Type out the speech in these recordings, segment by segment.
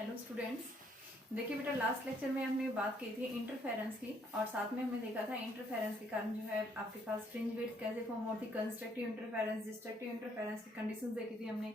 Hello students. देखिए बेटा, last lecture में हमने बात की थी इंटरफेरेंस की और साथ में हमने देखा था इंटरफेरेंस के कारण जो है आपके पास फ्रिंज विड्थ कैसे फॉर्म होती, कंस्ट्रक्टिव इंटरफेरेंस, डिस्ट्रक्टिव इंटरफेरेंस की कंडीशंस देखी थी हमने।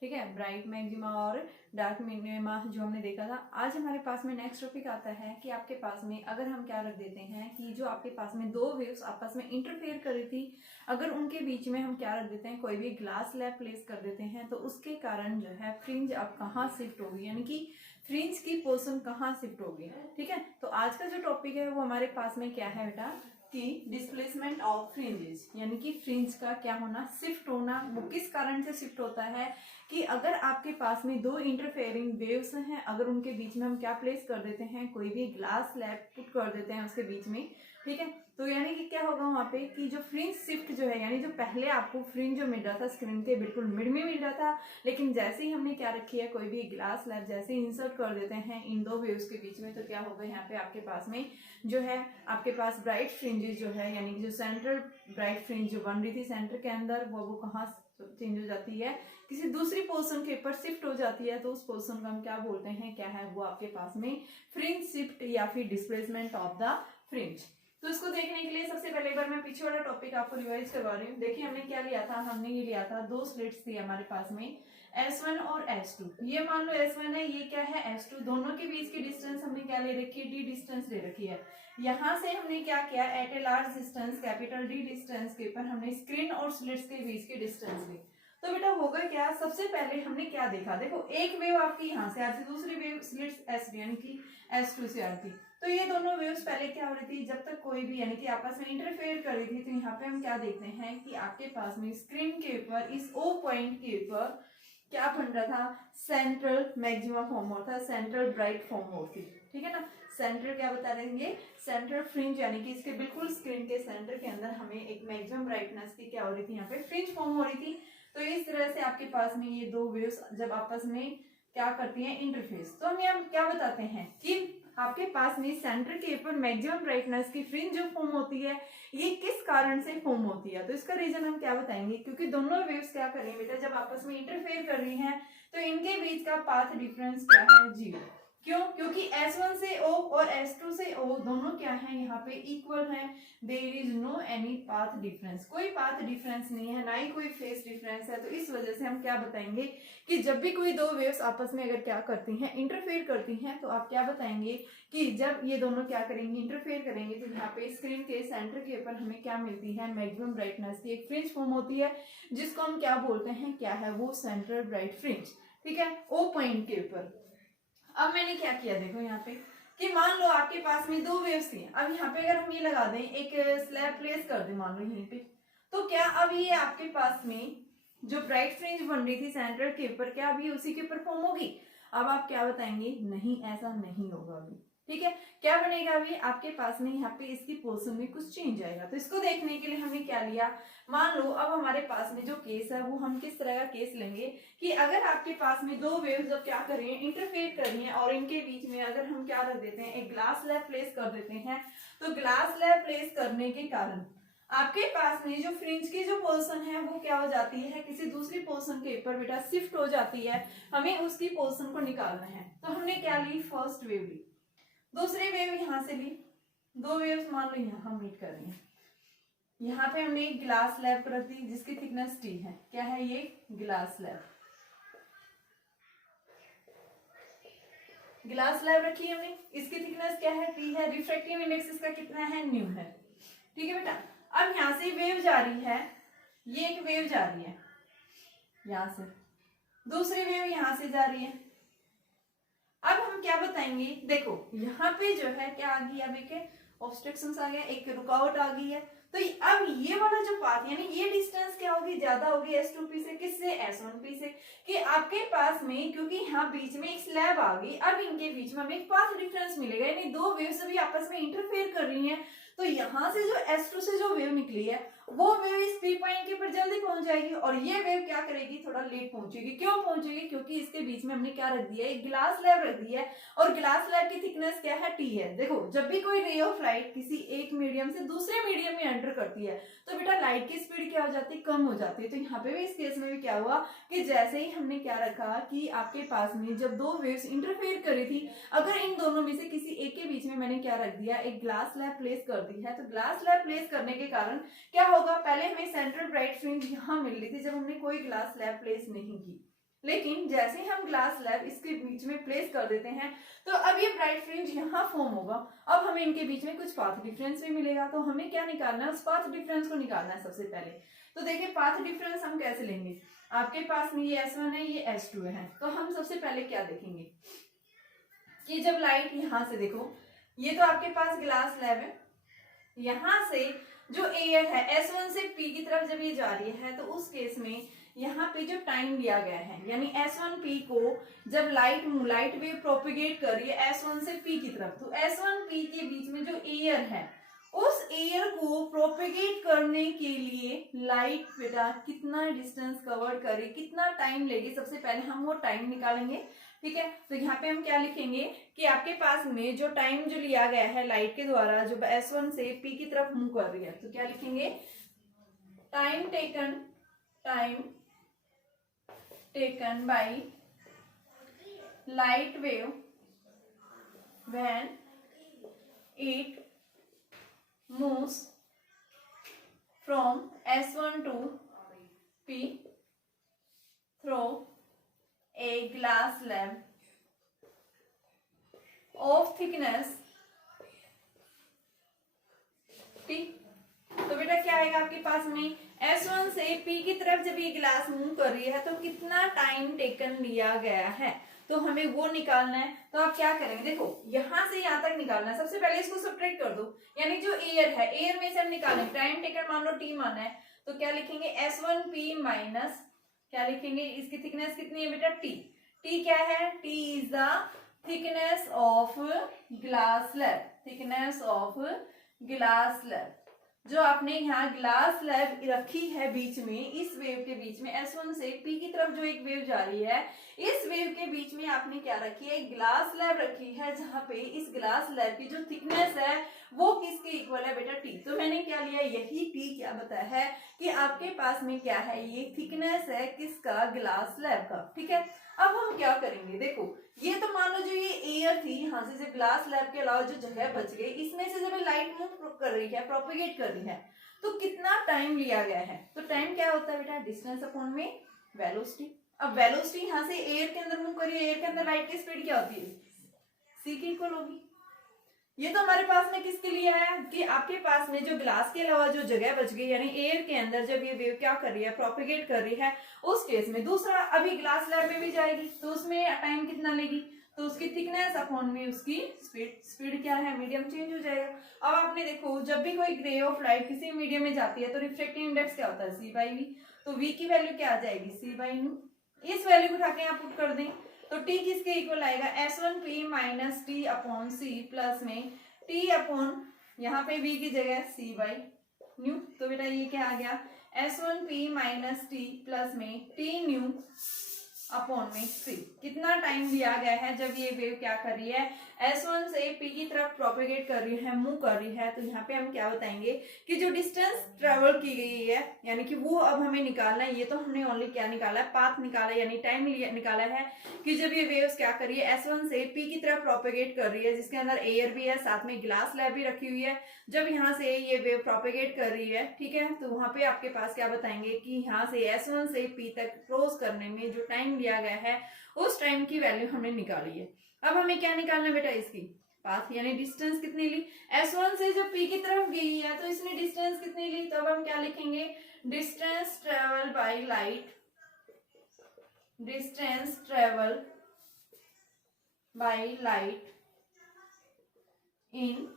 ठीक है, ब्राइट मैक्सिमा और डार्क मिनिमा जो हमने देखा था। आज हमारे पास में नेक्स्ट टॉपिक आता है कि आपके पास में अगर हम क्या रख देते हैं कि जो आपके पास में दो वेव्स आपस में इंटरफेयर कर रही थी, अगर उनके बीच में हम क्या रख देते हैं, कोई भी ग्लास स्लैब प्लेस कर देते हैं, तो उसके कारण जो है फ्रिंज अब कहाँ शिफ्ट होगी, यानी कि फ्रिंज की पोर्शन कहाँ शिफ्ट होगी। ठीक है, तो आज का जो टॉपिक है वो हमारे पास में क्या है बेटा कि डिस्प्लेसमेंट ऑफ फ्रिंजेस, यानी कि फ्रिंज का क्या होना, शिफ्ट होना। वो किस कारण से शिफ्ट होता है कि अगर आपके पास में दो इंटरफेयरिंग वेव्स हैं, अगर उनके बीच में हम क्या प्लेस कर देते हैं, कोई भी ग्लास स्लैब पुट कर देते हैं उसके बीच में। ठीक है, तो यानी कि क्या होगा वहां पे कि जो फ्रिंज शिफ्ट जो है, यानी जो पहले आपको फ्रिंज जो मिल रहा था स्क्रीन के बिल्कुल मिड में मिल रहा था, लेकिन जैसे ही हमने क्या रखी है, कोई भी ग्लास स्लैब जैसे ही इंसर्ट कर देते हैं इन दो वेव्स के बीच में, तो क्या होगा यहाँ पे आपके पास में जो है आपके पास ब्राइट फ्रिंजेस जो है, यानी कि जो सेंट्रल ब्राइट फ्रिंज जो बन रही थी सेंटर के अंदर, वो कहाँ चेंज हो जाती है, किसी दूसरी पोर्शन के ऊपर शिफ्ट हो जाती है। तो उस पोर्शन को हम क्या बोलते हैं, क्या है वो आपके पास में फ्रिंज शिफ्ट या फिर डिस्प्लेसमेंट ऑफ द फ्रिंज। तो इसको देखने के लिए सबसे पहले एक बार मैं पीछे वाला टॉपिक आपको रिवाइज करवा रही हूँ। देखिए हमने क्या लिया था, हमने ये लिया था दो स्लिट्स थी हमारे पास में S1 और S2। ये मान लो S1 है, ये क्या है S2, दोनों के बीच की डिस्टेंस हमने क्या ले रखी है, D डिस्टेंस ले रखी है। यहाँ से हमने क्या किया, at a large distance capital D distance के ऊपर हमने स्क्रीन और स्लिट्स के बीच की डिस्टेंस ली। तो बेटा होगा क्या, सबसे पहले हमने क्या देखा, देखो एक वेव आपकी यहाँ से आ रही थी, दूसरी वेव स्लिट्स SD यानी कि S2 से आ रही थी। तो ये दोनों वेव्स पहले क्या हो रही थी, जब तक कोई भी यानी कि आपस में इंटरफेयर कर रही थी, तो यहाँ पे हम क्या देखते हैं कि आपके पास में स्क्रीन के ऊपर इस O पॉइंट के ऊपर क्या बन रहा था, सेंट्रल मैक्सिमा फॉर्म हो रहा था, सेंट्रल ब्राइट फॉर्म होती। ठीक है ना, सेंट्रल क्या बता देंगे, सेंट्रल फ्रिंज, यानी कि इसके बिल्कुल स्क्रीन के सेंटर के अंदर हमें एक मैक्सिमम ब्राइटनेस की क्या हो रही थी, यहाँ पे फ्रिंज फॉर्म हो रही थी। तो इस तरह से आपके पास में ये दो वेव्स जब आपस में क्या करती हैं, इंटरफेस, तो हम यहाँ क्या बताते हैं कि आपके पास में सेंटर के ऊपर मैक्सिमम ब्राइटनेस की फ्रिंज जो फॉर्म होती है, ये किस कारण से फॉर्म होती है। तो इसका रीजन हम क्या बताएंगे, क्योंकि दोनों वेव्स क्या कर रही है बेटा, जब आपस में इंटरफेयर कर रही हैं, तो इनके बीच का पाथ डिफरेंस क्या है, 0। क्यों, क्योंकि S1 से O और S2 से O दोनों क्या है, यहाँ पे इक्वल है। There is no any path difference, कोई पाथ डिफरेंस नहीं है, ना ही कोई फेस डिफरेंस है। तो इस वजह से हम क्या बताएंगे कि जब भी कोई दो वेव्स आपस में अगर क्या करती हैं, इंटरफेयर करती हैं, तो आप क्या बताएंगे कि जब ये दोनों क्या करेंगे, इंटरफेयर करेंगे, तो यहाँ पे स्क्रीन के सेंटर के ऊपर हमें क्या मिलती है, मैक्सिमम ब्राइटनेस की एक फ्रिंज फॉर्म होती है, जिसको हम क्या बोलते हैं, क्या है वो, सेंट्रल ब्राइट फ्रिंज। ठीक है, O पॉइंट के ऊपर। अब मैंने क्या किया, देखो यहाँ पे कि मान लो आपके पास में दो वेव्स थी। अब यहाँ पे अगर हम ये लगा दें, एक स्लैब प्लेस कर दें मान लो यहीं पे, तो क्या अब ये आपके पास में जो ब्राइट फ्रिंज बन रही थी सेंट्रल के ऊपर, क्या अभी उसी के ऊपर फॉर्म होगी। अब आप क्या बताएंगे, नहीं ऐसा नहीं होगा अभी। ठीक है, क्या बनेगा अभी आपके पास में यहाँ पे इसकी पोर्शन में कुछ चेंज आएगा। तो इसको देखने के लिए हमने क्या लिया, मान लो अब हमारे पास में जो केस है वो हम किस तरह का केस लेंगे कि अगर आपके पास में दो वेव्स जब क्या कर रही है, इंटरफेयर कर रही हैं, और इनके बीच में अगर हम क्या रख देते हैं, एक ग्लास स्लैब प्लेस कर देते हैं, तो ग्लास स्लैब प्लेस करने के कारण आपके पास में जो फ्रिंज की जो पोर्शन है वो क्या हो जाती है, किसी दूसरी पोर्शन के ऊपर बेटा शिफ्ट हो जाती है। हमें उसकी पोर्शन को निकालना है, तो हमने क्या ली, फर्स्ट वेव ली, दूसरी वेव यहां से ली, दो वेव्स मान लो यहां मीट कर रही हैं। यहाँ पे हमने एक ग्लास स्लैब रख दी जिसकी थिकनेस T है, क्या है ये, ग्लास स्लैब, ग्लास स्लैब रखी हमने, इसकी थिकनेस क्या है, T है, रिफ्रैक्टिव इंडेक्स इसका कितना है, न्यू है। ठीक है बेटा, अब यहां से वेव जा रही है, ये एक वेव जा रही है यहां से, दूसरी वेव यहां से जा रही है। अब हम क्या बताएंगे, देखो यहाँ पे जो है क्या आ गई, अब एक ऑब्स्ट्रक्शंस आ गया, एक रुकावट आ गई है। तो अब ये वाला जो पाथ, यानी ये डिस्टेंस क्या होगी, ज्यादा होगी S2P से, किससे, S1P से, कि आपके पास में, क्योंकि यहाँ बीच में एक स्लैब आ गई, अब इनके बीच में हमें एक पाथ डिफरेंस मिलेगा, यानी दो वेव्स अभी आपस में इंटरफेयर कर रही हैं। तो यहाँ से जो S2 से जो वेव निकली है, वो वेव इस पी पॉइंट के ऊपर जल्दी पहुंच जाएगी और ये वेव क्या करेगी, थोड़ा लेट पहुंचेगी। क्यों पहुंचेगी, क्योंकि इसके बीच में हमने क्या रख दिया है, एक ग्लास स्लैब रख दिया है और ग्लास स्लैब की थिकनेस क्या है, टी है। देखो जब भी कोई रे ऑफ लाइट किसी एक मीडियम से दूसरे मीडियम में एंटर करती है तो बेटा लाइट की स्पीड क्या हो जाती है, कम हो जाती है। तो यहाँ पे भी इस केस में भी क्या हुआ कि जैसे ही हमने क्या रखा कि आपके पास में जब दो वेव्स इंटरफेयर करी थी, अगर इन दोनों में से किसी एक के बीच में मैंने क्या रख दिया, एक ग्लास स्लैब प्लेस कर दी है, तो ग्लास स्लैब प्लेस करने के कारण क्या होगा, पहले हमें सेंट्रल ब्राइट फ्रिंज यहाँ मिल रही थी जब हमने कोई ग्लास स्लैब प्लेस नहीं की, लेकिन जैसे ही हम ग्लास स्लैब इसके बीच में प्लेस कर देते हैं तो अब ये ब्राइट फ्रिंज यहाँ फॉर्म होगा। अब हमें इनके बीच में कुछ पाथ डिफरेंस भी मिलेगा, तो हमें क्या निकालना है, उस पाथ डिफरेंस को निकालना है सबसे पहले। तो देखिए पाथ डिफरेंस हम कैसे लेंगे, आपके पास में ये S1 है, ये S2 है, तो हम सबसे पहले क्या देखेंगे कि जब लाइट यहाँ से, देखो ये तो आपके पास ग्लास स्लैब है, यहाँ से जो एयर है S1 से P की तरफ जब ये जा रही है तो उस केस में यहाँ पे जो टाइम दिया गया है, यानी S1P को जब लाइट वेव प्रोपिगेट कर रही है S1 से P की तरफ, तो S1P के बीच में जो एयर है उस एयर को प्रोपिगेट करने के लिए लाइट बेटा कितना डिस्टेंस कवर करे, कितना टाइम लेगी, सबसे पहले हम वो टाइम निकालेंगे। ठीक है, तो यहाँ पे हम क्या लिखेंगे कि आपके पास में जो टाइम जो लिया गया है लाइट के द्वारा जो S1 से P की तरफ मूव कर रही है, तो क्या लिखेंगे, time taken by light wave when it moves from S1 to P through a glass slab of thickness T। तो बेटा क्या आएगा आपके पास में, S1 से P की तरफ जब ये ग्लास मूव कर रही है तो कितना टाइम टेकन लिया गया है, तो हमें वो निकालना है। तो आप क्या करेंगे, देखो यहां से यहां तक निकालना है, सबसे पहले इसको सब्ट्रैक्ट कर दो, यानी जो एयर है एयर में से हम निकालेंगे, टाइम टेकन मान लो T माना है, तो क्या लिखेंगे S1P माइनस क्या लिखेंगे, इसकी थिकनेस कितनी है बेटा T। T क्या है, T is the thickness of glass slab, thickness of glass slab. जो आपने यहाँ ग्लास स्लैब रखी है बीच में, इस वेव के बीच में S1 से P की तरफ जो एक वेव जा रही है, इस वेव के बीच में आपने क्या रखी है, एक ग्लास स्लैब रखी है, जहां पे इस ग्लास स्लैब की जो थिकनेस है वो किसके इक्वल है बेटा T। तो मैंने क्या लिया, यही T क्या बताया है कि आपके पास में क्या है, ये थिकनेस है किसका, ग्लास स्लैब का। ठीक है, अब हम क्या करेंगे, देखो ये तो मान लो जो ये एयर थी यहाँ से जब ग्लास स्लैब के अलावा जो जगह बच गई, इसमें से जब लाइट मूव कर रही है, प्रोपिगेट कर रही है, तो कितना टाइम लिया गया है, तो टाइम क्या होता है बेटा, डिस्टेंस अपॉन में वेलोसिटी। अब वेलोसिटी यहाँ से एयर के अंदर मूव कर रही है, एयर के अंदर लाइट की स्पीड क्या होती है, c के इक्वल होगी। ये तो हमारे पास में किसके लिए है कि आपके पास में जो ग्लास के अलावा जो जगह बच गई, यानी एयर के अंदर जब ये वेव क्या कर रही है, प्रोपिगेट कर रही है, उस केस में। दूसरा अभी ग्लास स्लैब में भी जाएगी तो उसमें टाइम कितना लेगी, तो उसकी थिकनेस अपॉन में उसकी स्पीड क्या है, मीडियम चेंज हो जाएगा। अब आपने देखो जब भी कोई रे ऑफ लाइट किसी मीडियम में जाती है तो रिफ्रैक्टिव इंडेक्स क्या होता है, C/V। तो V की वैल्यू क्या आ जाएगी, C/μ। इस वैल्यू को उठा के यहाँ पुट कर दें तो T किसके इक्वल आएगा, S1P minus T upon C plus में T अपॉन यहाँ पे V की जगह C/μ। तो बेटा ये क्या आ गया, S1P माइनस T प्लस में T/μ अपॉन में C। कितना टाइम दिया गया है जब ये वेव क्या कर रही है, S1 से P की तरफ प्रोपेगेट कर रही है, मूव कर रही है। तो यहाँ पे हम क्या बताएंगे कि जो डिस्टेंस ट्रेवल की गई है, यानी कि वो अब हमें निकालना है। ये तो हमने ओनली क्या निकाला है, पाथ निकाला है, यानी टाइम निकाला है कि जब ये वेव्स क्या कर रही है, S1 से P की तरफ प्रोपेगेट कर रही है, जिसके अंदर एयर भी है, साथ में ग्लास स्लैब भी रखी हुई है। जब यहाँ से ये वेव प्रोपेगेट कर रही है, ठीक है, तो वहां पे आपके पास क्या बताएंगे कि यहाँ से S1 से P तक क्रॉस करने में जो टाइम लिया गया है, उस टाइम की वैल्यू हमने निकाली है। अब हमें क्या निकालना है बेटा, इसकी पाथ, यानी डिस्टेंस कितनी ली, S1 से जब P की तरफ गई है तो इसने डिस्टेंस कितनी ली। तो अब हम क्या लिखेंगे, distance travel by light, distance travel by light in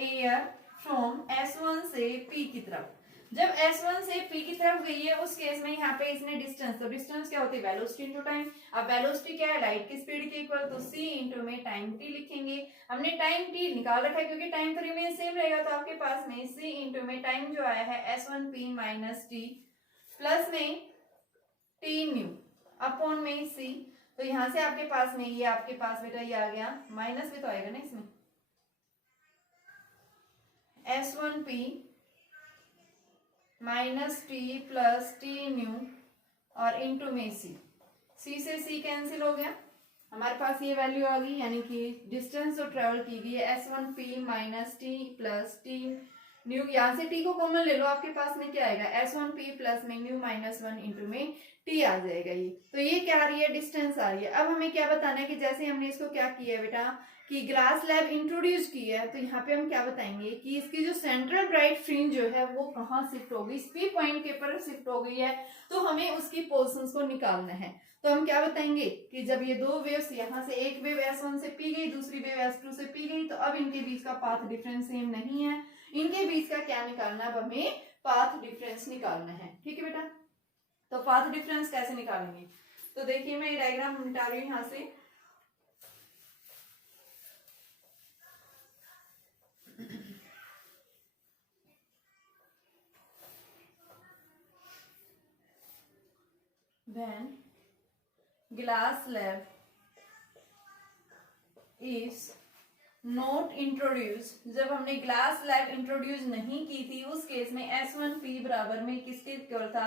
air from S1 से P की तरफ। जब S1 से P की तरफ गई है उस केस में यहाँ पे इसने डिस्टेंस, तो डिस्टेंस क्या होती है, वेलोसिटी इनटू टाइम। अब वेलोसिटी क्या है, लाइट की स्पीड के इक्वल, तो c इंटू में टाइम t लिखेंगे। हमने टाइम t निकाल रखा है क्योंकि टाइम तो रिमेन सेम रहेगा, तो आपके पास में c इंटू में टाइम जो आया है S1p माइनस टी प्लस में टी न्यू अपॉन में c। तो यहाँ से आपके पास में ये आपके पास बेटा ये आ गया, माइनस भी तो आएगा ना इसमें, S1p minus T plus T new और इंटू में सी, सी से सी कैंसिल हो गया, हमारे पास ये वैल्यू आ गई, यानी कि डिस्टेंस जो ट्रेवल की गई है S1p minus T plus T new, यहाँ से टी को कॉमन ले लो, आपके पास में क्या आएगा, S1p प्लस में न्यू माइनस 1 इंटू में टी आ जाएगा ये। तो ये क्या आ रही है, डिस्टेंस आ रही है। अब हमें क्या बताना है कि जैसे हमने इसको क्या किया है बेटा कि ग्लास स्लैब इंट्रोड्यूस की है, तो यहाँ पे हम क्या बताएंगे कि इसकी जो सेंट्रल ब्राइट फ्रिंज जो है वो कहाँ शिफ्ट हो गई, पी पॉइंट के पर शिफ्ट हो गई है, तो हमें उसकी पोर्शंस को निकालना है। तो हम क्या बताएंगे कि जब ये दो वेव्स, यहाँ से एक वेव S1 से पी गई, दूसरी वेव S2 से पी गई, तो अब इनके बीच का पाथ डिफरेंस सेम नहीं है, इनके बीच का क्या निकालना है, अब हमें पाथ डिफरेंस निकालना है। ठीक है बेटा, तो पाथ डिफरेंस कैसे निकालेंगे, तो देखिए मैं डायग्राम मिटा रही हूँ यहाँ से। When glass slab is not introduced, जब हमने ग्लास स्लैब इंट्रोड्यूस नहीं की थी उस केस में S1p बराबर में किसके इक्वल था,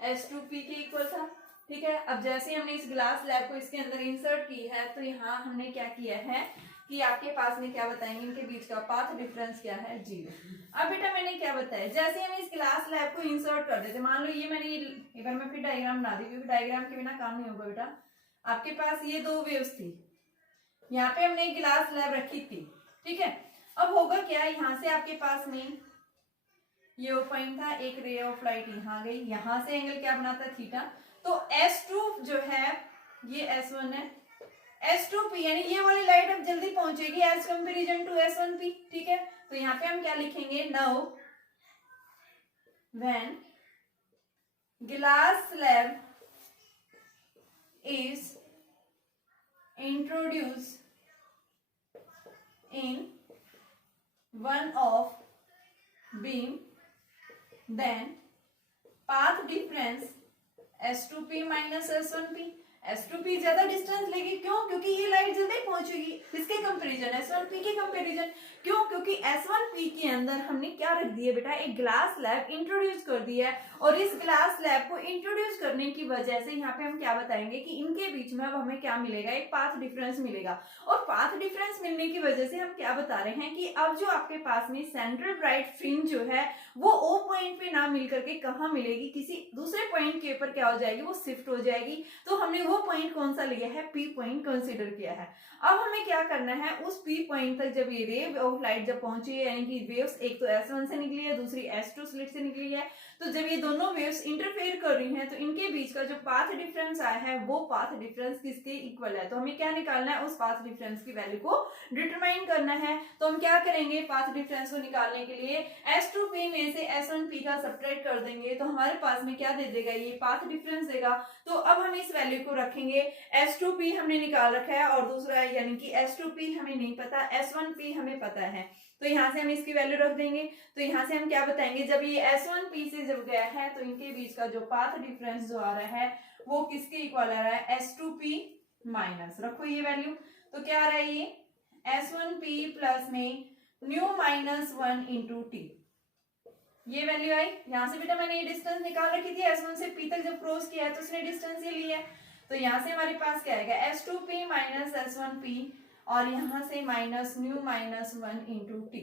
S2p के इक्वल था। ठीक है, अब जैसे हमने इस ग्लास स्लैब को इसके अंदर इंसर्ट की है, तो यहाँ हमने क्या किया है कि आपके पास में क्या बताएंगे, इनके बीच का पाथ डिफरेंस क्या है, 0। अब बेटा मैंने क्या बताया, जैसे हम इस ग्लास स्लैब को इंसर्ट कर देते, मान लो ये मैंने एक बार मैं फिर डायग्राम बना दी क्योंकि डायग्राम के बिना काम नहीं होगा बेटा। आपके पास ये दो वेव्स थी, यहाँ पे हमने एक ग्लास स्लैब रखी थी, ठीक है। अब होगा क्या, यहाँ से आपके पास में ये पॉइंट था, एक रे ऑफ लाइट यहाँ गई, यहाँ से एंगल क्या बनाता है, थीटा। तो S2 जो है ये S1 है, S2p यानी ये वाली लाइट अब जल्दी पहुंचेगी एज कंपेरिजन टू S1p। ठीक है, तो यहाँ पे हम क्या लिखेंगे, now when glass slab is introduced in one of beam, then path difference S2p minus S1p। S2p ज्यादा डिस्टेंस लेगी, क्यों, क्योंकि ये लाइट जल्दी पहुंचेगी, किसके कंपैरिजन, S1p के कंपैरिजन। क्यों, क्योंकि S1p के अंदर हमने क्या रख दिया बेटा, एक ग्लास स्लैब इंट्रोड्यूस कर दिया है, और इस ग्लास स्लैब को इंट्रोड्यूस करने की वजह से यहाँ पे हम क्या बताएंगे कि इनके बीच में अब हमें क्या मिलेगा, एक पाथ डिफरेंस मिलेगा। और पाथ डिफरेंस मिलने की वजह से हम क्या बता रहे हैं कि अब जो आपके पास में सेंट्रल ब्राइट फ्रिंज जो है वो O पॉइंट पे ना मिल करके कहाँ मिलेगी, किसी दूसरे पॉइंट के ऊपर क्या हो जाएगी, वो शिफ्ट हो जाएगी। तो हमने वो पॉइंट कौन सा लिया है, P पॉइंट कंसीडर किया है। अब हमें क्या करना है, उस P पॉइंट तक जब ये रे ऑफ लाइट जब पहुंची है, यानी कि वेव्स एक तो S1 से निकली है, दूसरी S2 स्लिट से निकली है, तो जब ये दोनों वेव्स इंटरफेयर कर रही हैं, तो इनके बीच का जो पाथ डिफरेंस आया है वो पाथ डिफरेंस किसके इक्वल है। तो हमें क्या निकालना है, उस पाथ डिफरेंस की वैल्यू को डिटरमाइन करना है। तो हम क्या करेंगे, पाथ डिफरेंस को निकालने के लिए S2p में से S1p का सब्ट्रैक्ट कर देंगे, तो हमारे पास में क्या दे देगा, ये पाथ डिफरेंस देगा। तो अब हम इस वैल्यू को रखेंगे, S2p हमने निकाल रखा है और दूसरा यानी कि S2p हमें नहीं पता, S1p हमें पता है, तो यहाँ से हम इसकी वैल्यू रख देंगे। तो यहाँ से हम क्या बताएंगे, जब ये S1p से जब गया है तो इनके बीच का जो पाथ डिफरेंस जो आ रहा है वो किसके इक्वल आ रहा है, S2p माइनस, रखो ये वैल्यू, तो क्या आ रहा है, ये S1p प्लस में न्यू माइनस 1 इंटू टी, ये वैल्यू आई। यहाँ से बेटा मैंने ये डिस्टेंस निकाल रखी थी, S1 से P तक जब क्रॉस किया है तो उसने डिस्टेंस ये लिया है, तो यहाँ से हमारे पास क्या आएगा, S2p माइनस S1p और यहाँ से minus mu minus 1 into t,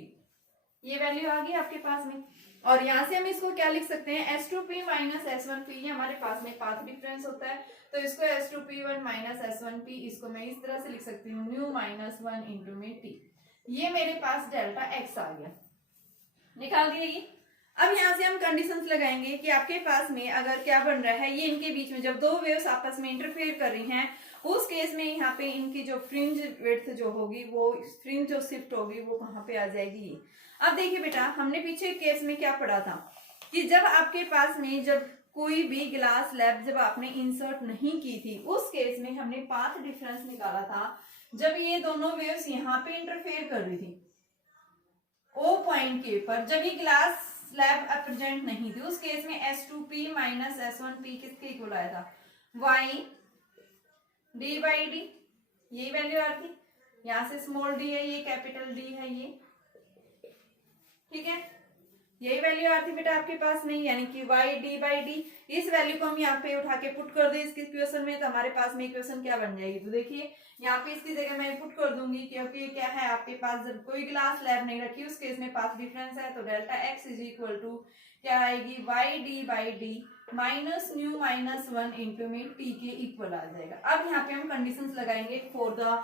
ये वैल्यू आ गई आपके पास में। और यहाँ से हम इसको क्या लिख सकते हैं, S2p माइनस S1p, ये हमारे पास में पाथ डिफरेंस होता है, तो इसको S2p1 माइनस S1p, इसको मैं इस तरह से लिख सकती हूँ, न्यू माइनस 1 इंटू में टी, ये मेरे पास डेल्टा एक्स आ गया, निकाल दिया ये। अब यहाँ से हम कंडीशंस लगाएंगे कि आपके पास में अगर क्या बन रहा है, ये इनके बीच में जब दो वेव्स आपस में इंटरफेयर कर रही हैं उस केस में यहाँ पे इनकी जो फ्रिंज विड्थ जो होगी, वो फ्रिंज जो शिफ्ट होगी वो कहाँ पे आ जाएगी। अब देखिए बेटा, हमने पीछे केस में क्या पढ़ा था कि जब आपके पास में जब कोई भी ग्लास स्लैब जब आपने इंसर्ट नहीं की थी, उस केस में हमने पाथ डिफरेंस निकाला था जब ये दोनों वेव्स यहाँ पे इंटरफेयर कर रही थी ओ पॉइंट के ऊपर, जब ये ग्लास स्लैब प्रेजेंट नहीं थी, उस केस में S2P माइनस S1P किसके इक्वल आया था, y d बाई डी, यही वैल्यू आ रही थी। यहां से स्मॉल d है, ये कैपिटल D है, ये ठीक है, यही वैल्यू आती बेटा आपके पास नहीं, यानी कि y d बाई डी। इस वैल्यू को हम यहाँ पे उठा के पुट कर दे इसके इक्वेशन में, तो हमारे पास में इक्वेशन क्या बन जाएगी, तो देखिए यहाँ पे इसकी जगह मैं पुट कर दूंगी, क्योंकि क्या है आपके पास जब कोई ग्लास स्लैब नहीं रखी उस केस में पाथ डिफरेंस है, तो delta x is equal to क्या आएगी, y d by D minus mu minus 1 into में t के इक्वल आ जाएगा। अब यहाँ पे हम कंडीशंस लगाएंगे for the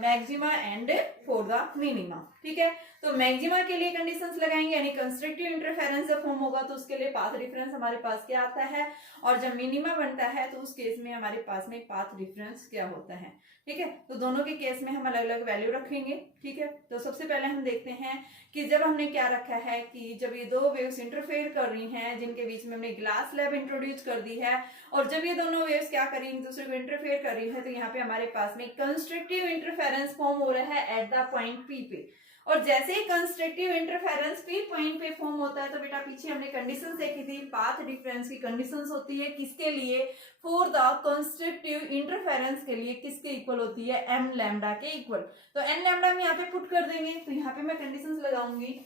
maxima and for the minima, ठीक है। तो मैक्सिमा के लिए कंडीशंस लगाएंगे, यानी कंस्ट्रक्टिव इंटरफेरेंस जब फॉर्म होगा तो उसके लिए पाथ डिफरेंस हमारे पास क्या आता है, और जब मिनिमा बनता है तो उस केस में हमारे पास में पाथ डिफरेंस क्या होता है, ठीक है। तो दोनों के केस में हम अलग अलग वैल्यू रखेंगे, ठीक है। तो सबसे पहले हम देखते हैं कि जब हमने क्या रखा है कि जब ये दो वेव्स इंटरफेयर कर रही हैं जिनके बीच में हमने ग्लास स्लैब इंट्रोड्यूस कर दी है, और जब ये दोनों वेव्स क्या कर रही हैं, दूसरे को इंटरफेयर कर रही है, तो यहाँ पे हमारे पास में कंस्ट्रक्टिव इंटरफेरेंस फॉर्म हो रहा है एट द पॉइंट P पे। और जैसे ही कंस्ट्रक्टिव इंटरफेरेंस P पॉइंट पे फॉर्म होता है, तो बेटा पीछे हमने कंडीशंस देखी थी, पाथ डिफरेंस की कंडीशंस होती है किसके लिए, फॉर द कंस्ट्रक्टिव इंटरफेरेंस के लिए किसके इक्वल होती है, m लैम्डा के इक्वल। तो n लैम्डा में यहाँ पे पुट कर देंगे, तो यहाँ पे मैं कंडीशंस लगाऊंगी,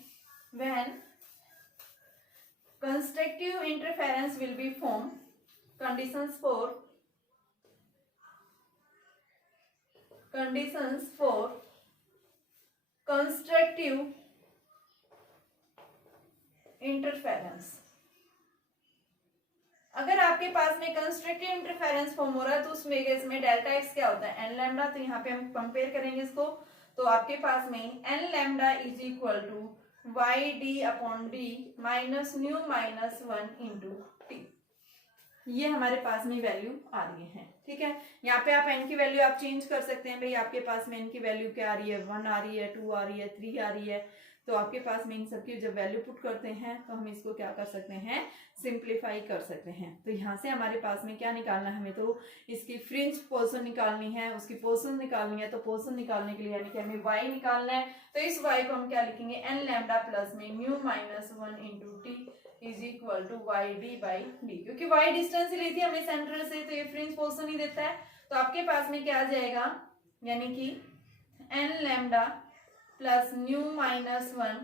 when constructive interference will be form, conditions for constructive interference. अगर आपके पास में कंस्ट्रक्टिव इंटरफेरेंस फॉर्म हो रहा है तो उसमें केस में डेल्टा एक्स क्या होता है, एन लैम्डा। तो यहाँ पे हम कंपेयर करेंगे इसको, तो आपके पास में n lambda is equal to y d upon d minus mu minus 1 into t, ये हमारे पास में वैल्यू आ रही है, ठीक है। यहाँ पे आप n की वैल्यू आप चेंज कर सकते हैं, भाई आपके पास में n की वैल्यू क्या आ रही है, 1 आ रही है, 2 आ रही है, 3 आ रही है, तो आपके पास में इन सबकी जब वैल्यू पुट करते हैं तो हम इसको क्या कर सकते हैं, सिंप्लीफाई कर सकते हैं। तो यहाँ से हमारे पास में क्या निकालना है, हमें तो इसकी फ्रिंज पोर्शन निकालनी है, उसकी पोर्शन निकालनी है, तो पोर्शन निकालने के लिए यानी कि हमें y निकालना है, तो इस y को हम क्या लिखेंगे, n लैम्डा प्लस में mu minus 1 into t is equal to y d by d, क्योंकि y डिस्टेंस ली थी हमने सेंटर से, तो ये फ्रिंज पोर्शन ही देता है। तो आपके पास में क्या आ जाएगा, यानी कि n lambda plus new minus 1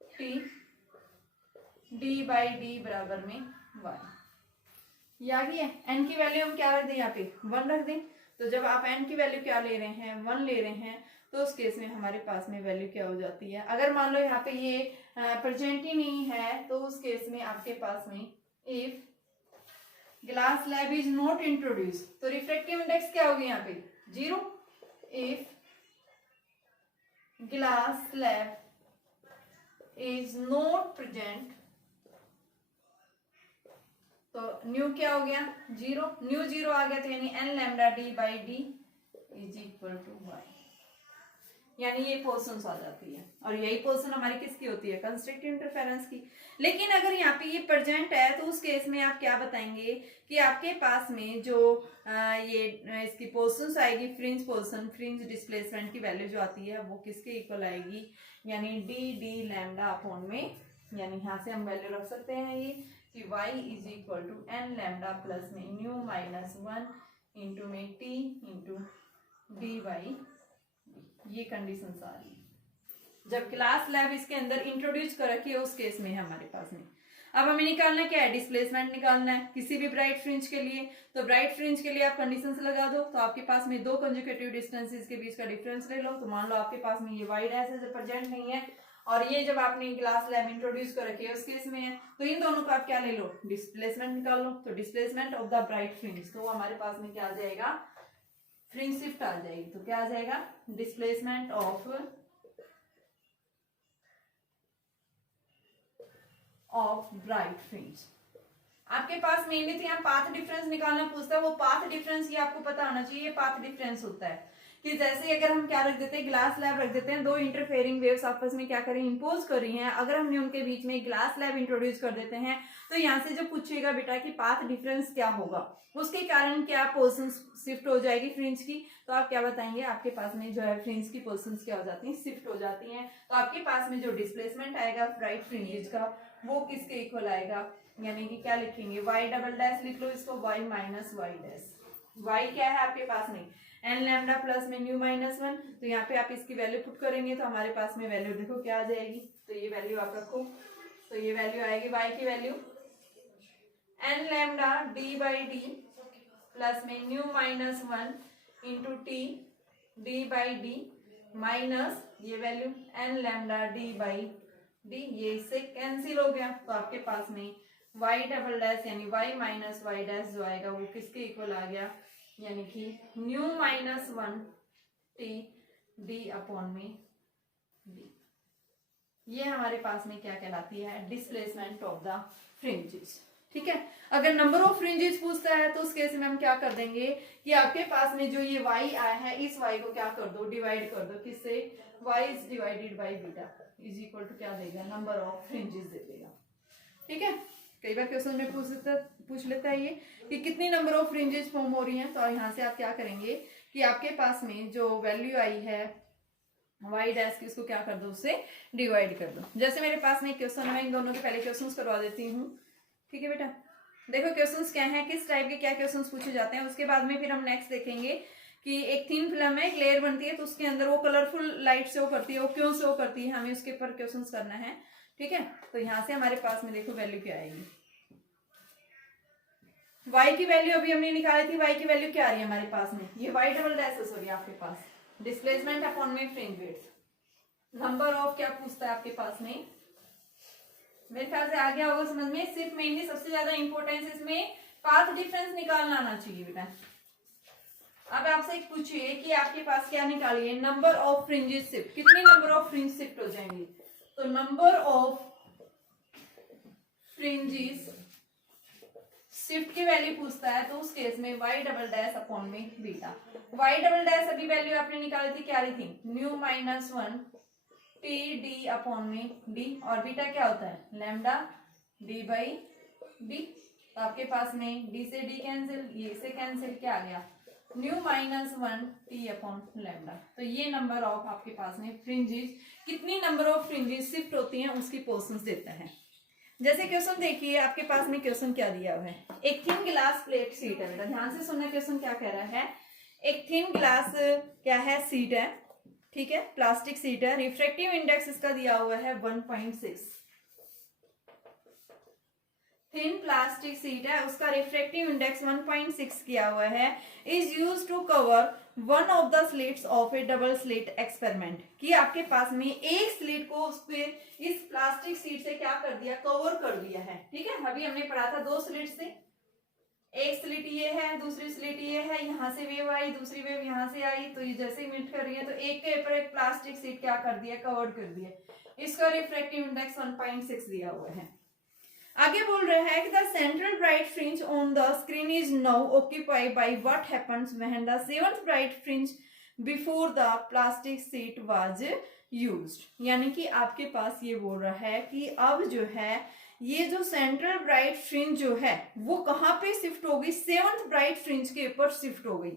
T D by D बराबर में y, ये आ गई है। n की वैल्यू हम क्या रख दें, यहाँ पे 1 रख दें। तो जब आप n की वैल्यू क्या ले रहे हैं, 1 ले रहे हैं, तो उस केस में हमारे पास में वैल्यू क्या हो जाती है, अगर मान लो यहाँ पे ये प्रेजेंट ही नहीं है, तो उस केस में आपके पास में if glass slab is not introduce, तो रिफ्रैक्टिव इंडेक्स क्या होगी यहाँ पे 0। If glass slab is not present, तो न्यू क्या हो गया 0, न्यू 0 आ गया, तो यानी n lambda d by d is equal to y, यानी ये पोर्शंस आ जाती है, और यही पोर्शन हमारी किसकी होती है, कंस्ट्रक्टिव इंटरफेरेंस की। लेकिन अगर यहाँ पे ये प्रेजेंट है, तो उस केस में आप क्या बताएंगे कि आपके पास में जो ये इसकी पोर्शंस आएगी, फ्रिंज पोर्शन, फ्रिंज डिस्प्लेसमेंट की वैल्यू जो आती है वो किसके इक्वल आएगी, यानी डी डी लैम्डा अपॉन में, यानी यहाँ से हम वैल्यू रख सकते हैं ये कि y is equal to n lambda plus में न्यू माइनस 1 इंटू में t इंटू डी बाई, ये कंडीशंस आ रही है जब क्लास लैब इसके अंदर इंट्रोड्यूस कर रखी है, उस केस में हमारे पास में। अब हमें निकालना क्या है, डिस्प्लेसमेंट निकालना है किसी भी ब्राइट फ्रिंज के लिए। तो ब्राइट फ्रिंज के लिए आप कंडीशंस लगा दो, तो आपके पास में दो कंजुगेटिव डिस्टेंसेस के बीच का डिफरेंस ले लो। तो मान लो आपके पास में ये वाई डैश है, प्रेजेंट नहीं है, और ये जब आपने ग्लास लैब इंट्रोड्यूस कर रखी है उस केस में है, तो इन दोनों का आप क्या ले लो, डिस्प्लेसमेंट निकाल लो। तो displacement of the bright fringe, तो हमारे पास में क्या आ जाएगा, फ्रिंज शिफ्ट आ जाएगी। तो क्या आ जाएगा, डिस्प्लेसमेंट ऑफ ब्राइट फ्रिंज। आपके पास मेनली तो यहाँ पाथ डिफरेंस निकालना पूछता है, वो पाथ डिफरेंस ये आपको पता होना चाहिए, ये पाथ डिफरेंस होता है कि जैसे अगर हम क्या रख देते हैं, ग्लास स्लैब रख देते हैं, दो इंटरफेयरिंग वेव्स आपस में क्या करें, इंपोज कर रही हैं, अगर हमने उनके बीच में ग्लास स्लैब इंट्रोड्यूस कर देते हैं तो यहाँ से जो पूछेगा बेटा कि पाथ डिफरेंस क्या होगा, उसके कारण क्या पोजीशन शिफ्ट हो जाएगी फ्रिंज की, तो आप क्या बताएंगे, आपके पास में जो है फ्रिंज की पोजीशन क्या हो जाती है, शिफ्ट हो जाती है। तो आपके पास में जो डिस्प्लेसमेंट आएगा राइट फ्रिंजेज का वो किसके इक्वल आएगा, यानी कि क्या लिखेंगे, y डबल डैश लिख लो इसको, y minus y dash. y क्या है आपके पास में, n लैम्डा प्लस में न्यू माइनस 1, तो यहाँ पे आप इसकी वैल्यू पुट करेंगे तो हमारे पास में वैल्यू देखो क्या आ जाएगी, तो ये वैल्यू आप रखो, तो ये वैल्यू आएगी y की value n lambda d by D plus में mu minus 1 into T D by D minus ये value n lambda d by D, ये इससे कैंसिल हो गया, तो आपके पास में y डबल डैश यानी y माइनस y डैश जो आएगा वो किसके इक्वल आ गया, यानी कि new minus 1 T D upon में डी। ये हमारे पास में क्या कहलाती है, डिस्प्लेसमेंट ऑफ द फ्रिंजेस। ठीक है, अगर नंबर ऑफ फ्रिंजेस पूछता है तो उस केस में हम क्या कर देंगे कि आपके पास में जो ये y आया है इस y को क्या कर दो, डिवाइड कर दो, किससे, y is divided by beta is equal to क्या देगा, नंबर ऑफ फ्रिंजेस दे देगा। ठीक है, कई बार क्वेश्चन में पूछ लेता है ये कि कितनी नंबर ऑफ फ्रिंजेस फॉर्म हो रही हैं, तो यहाँ से आप क्या करेंगे कि आपके पास में जो वैल्यू आई है y डैश की उसको क्या कर दो, उससे डिवाइड कर दो। जैसे मेरे पास में क्वेश्चन है, इन दोनों के पहले क्वेश्चंस करवा देती हूँ। ठीक है बेटा, देखो क्वेश्चंस क्या हैं, किस टाइप के क्या क्वेश्चंस पूछे जाते हैं, उसके बाद में फिर हम नेक्स्ट देखेंगे कि एक थिन फिल्म है, एक लेयर बनती है, तो उसके अंदर वो कलरफुल लाइट शो करती है, वो क्यों शो करती है, हमें उसके ऊपर क्वेश्चंस करना है। ठीक है, तो यहाँ से हमारे पास में देखो वैल्यू क्या आएगी, y की वैल्यू अभी हमने निकाली थी, y की वैल्यू क्या आ रही है हमारे पास में, ये y डबल डैश सॉरी आपके पास डिस्प्लेसमेंट अपॉन में फ्रिंज विड्थ, नंबर ऑफ क्या पूछता है आपके पास में, मेरे ख्याल से आ गया होगा समझ में। सिर्फ मेनली सबसे ज्यादा इंपॉर्टेंस इसमें पाथ डिफरेंस निकालना आना चाहिए बेटा। अब आपसे एक पूछिए कि आपके पास क्या निकालिए, नंबर ऑफ फ्रिंजेस शिफ्ट, कितने नंबर ऑफ फ्रिंज शिफ्ट हो जाएंगे, तो नंबर ऑफ फ्रिंजेस शिफ्ट की वैल्यू पूछता है, तो उस केस में y डबल डैश अपॉन में बीटा, y डबल डैश अभी वैल्यू आपने निकाली थी, क्या रही थी, new minus 1 T D upon में डी, और बीटा क्या होता है, लैम्डा डी बाई डी, तो आपके पास में डी से डी कैंसिल, ये से कैंसिल, क्या आ गया, new minus 1 T upon lambda. तो ये नंबर ऑफ आपके पास में फ्रिंजेस, कितनी नंबर ऑफ फ्रिंजेस शिफ्ट होती हैं उसकी पोर्शंस देता है। जैसे क्वेश्चन देखिए, आपके पास में क्वेश्चन क्या दिया हुआ है, एक थिन ग्लास प्लेट शीट है बेटा, ध्यान से सुनना क्वेश्चन क्या कह रहा है, एक थिन ग्लास क्या है, सीट है, ठीक है, प्लास्टिक सीट है, रिफ्रैक्टिव इंडेक्स इसका दिया हुआ है 1.6, थिन प्लास्टिक सीट है, उसका रिफ्रैक्टिव इंडेक्स 1.6 किया हुआ है, is use to cover one of the slits of a double slit experiment, कि आपके पास में एक स्लिट को उस पे इस प्लास्टिक सीट से क्या कर दिया, कवर कर दिया है। ठीक है, अभी हमने पढ़ा था दो स्लिट से, एक स्लिट ये है, दूसरी स्लिट ये है, यहाँ से वेव आई, दूसरी वेव यहाँ से आई, तो ये जैसे मीट कर रही है तो एक के ऊपर एक प्लास्टिक सीट क्या कर दिया, कवर कर दिया, इसका रिफ्रैक्टिव इंडेक्स 1.6 दिया हुआ है। आगे बोल रहा है कि the central bright fringe on the screen is now occupied by what happens when the seventh bright fringe before the plastic sheet was used, यानी कि आपके पास ये बोल रहा है कि अब जो है ये जो सेंट्रल ब्राइट फ्रिंज जो है वो कहाँ पे शिफ्ट हो गई, सेवंथ ब्राइट फ्रिंज के ऊपर शिफ्ट हो गई।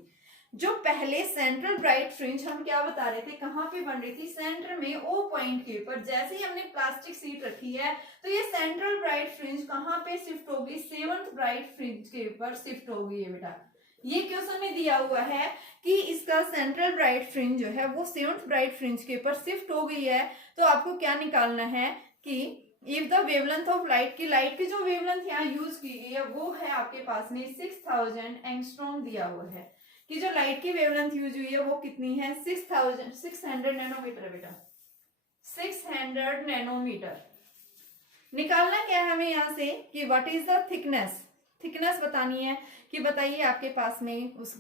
जो पहले सेंट्रल ब्राइट फ्रिंज हम क्या बता रहे थे, कहाँ पे बन रही थी, सेंटर में ओ पॉइंट के ऊपर, जैसे ही हमने प्लास्टिक सीट रखी है तो ये सेंट्रल ब्राइट फ्रिंज कहाँ पे शिफ्ट हो गई, सेवंथ ब्राइट फ्रिंज के ऊपर शिफ्ट हो गई है बेटा। ये क्वेश्चन में दिया हुआ है कि इसका सेंट्रल ब्राइट फ्रिंज जो है वो सेवंथ ब्राइट फ्रिंज के ऊपर शिफ्ट हो गई है, तो आपको क्या निकालना है कि if the wavelength of light की, लाइट की जो वेवलेंथ यहाँ यूज की गई है वो है आपके पास में 6000 एंगस्ट्रॉम दिया हुआ है, कि जो लाइट की वेवलेंथ यूज हुई है वो कितनी है, 600 नैनोमीटर बेटा, 600 नैनोमीटर। निकालना क्या है हमें यहाँ से कि what is the thickness, thickness बतानी है कि बताइए आपके पास में उस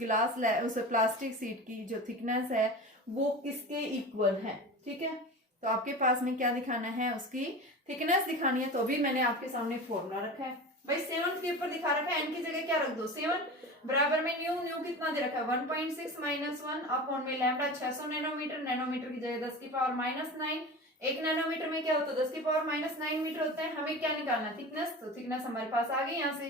उस प्लास्टिक सीट की जो थिकनेस है वो किसके इक्वल है। ठीक है, तो आपके पास में क्या दिखाना है, उसकी थिकनेस दिखानी है, तो भी मैंने आपके सामने फॉर्मूला रखा है भाई, 7 के ऊपर दिखा रखा है, n की जगह क्या रख दो 7, बराबर में न्यू कितना दे रखा है 1.6 माइनस 1 अपॉन में लैम्डा 600 नैनोमीटर की जगह 10 की पावर माइनस 9। 1 नैनोमीटर में क्या होता है 10 की पावर माइनस 9 मीटर होता है। हमें क्या निकालना है थिकनेस, तो थिकनेस हमारे पास आ गई यहाँ से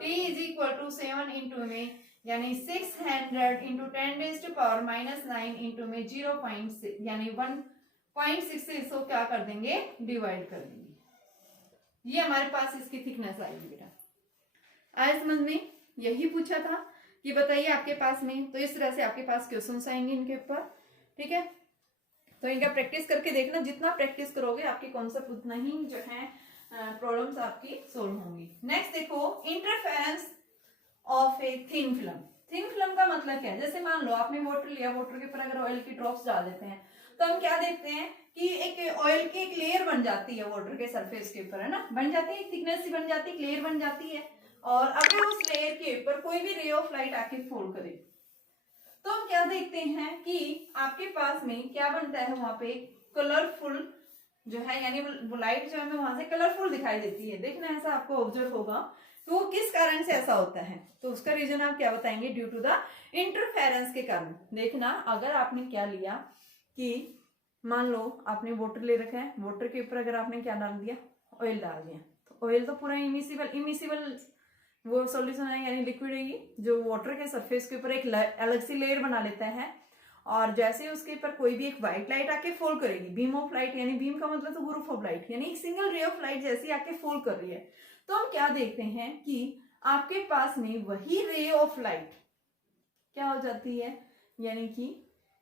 T is equal to 7 into में यानी 600 into 10 raise to power minus 9 into में 0.6 यानी 1.6 से इसको क्या कर देंगे डिवाइड कर देंगे। ये हमारे पास इसकी थिकनेस आएगी बेटा। आए समझ में? यही पूछा था कि बताइए आपके पास में, तो इस तरह से आपके पास क्वेश्चंस आएंगे इनके ऊपर। ठीक है, तो इनका प्रैक्टिस करके देखना, जितना प्रैक्टिस करोगे आपके कॉन्सेप्ट उतना ही जो है प्रॉब्लम्स आपकी सोल्व होंगी। नेक्स्ट देखो interference of a thin film. Thin film का मतलब क्या है, जैसे मान लो आपने वाटर लिया, वाटर के ऊपर अगर ऑयल की ड्रॉप्स डाल देते हैं तो हम क्या देखते हैं कि एक ऑयल की एक लेयर बन जाती है वाटर के सरफेस के ऊपर, है ना, बन जाती है, एक थिकनेस सी बन जाती है, एक लेयर बन जाती है। और अगर उस लेयर के ऊपर कोई भी रे ऑफ लाइट आके फॉल करे तो हम क्या देखते हैं कि आपके पास में क्या बनता है, वहां पे कलरफुल जो है, यानी वो लाइट जो है वहां से कलरफुल दिखाई देती है। देखना ऐसा आपको ऑब्जर्व होगा, तो वो किस कारण से ऐसा होता है, तो उसका रीजन आप क्या बताएंगे, ड्यू टू द इंटरफेरेंस के कारण। देखना अगर आपने क्या लिया कि मान लो आपने वाटर ले रखा है, वाटर के ऊपर अगर आपने क्या डाल दिया, ऑयल डाल दिया, तो ऑयल तो पूरा इमिसिबल वो सॉल्यूशन है, यानी लिक्विड है जो वाटर के सरफेस के ऊपर एक अलग सी लेयर बना लेता है। और जैसे उसके ऊपर कोई भी एक व्हाइट लाइट आके फॉल करेगी, बीम ऑफ लाइट, यानी बीम का मतलब तो ग्रुप ऑफ लाइट, यानी एक सिंगल रे ऑफ लाइट जैसी आके फॉल कर रही है, तो हम क्या देखते हैं कि आपके पास में वही रे ऑफ लाइट क्या हो जाती है, यानी कि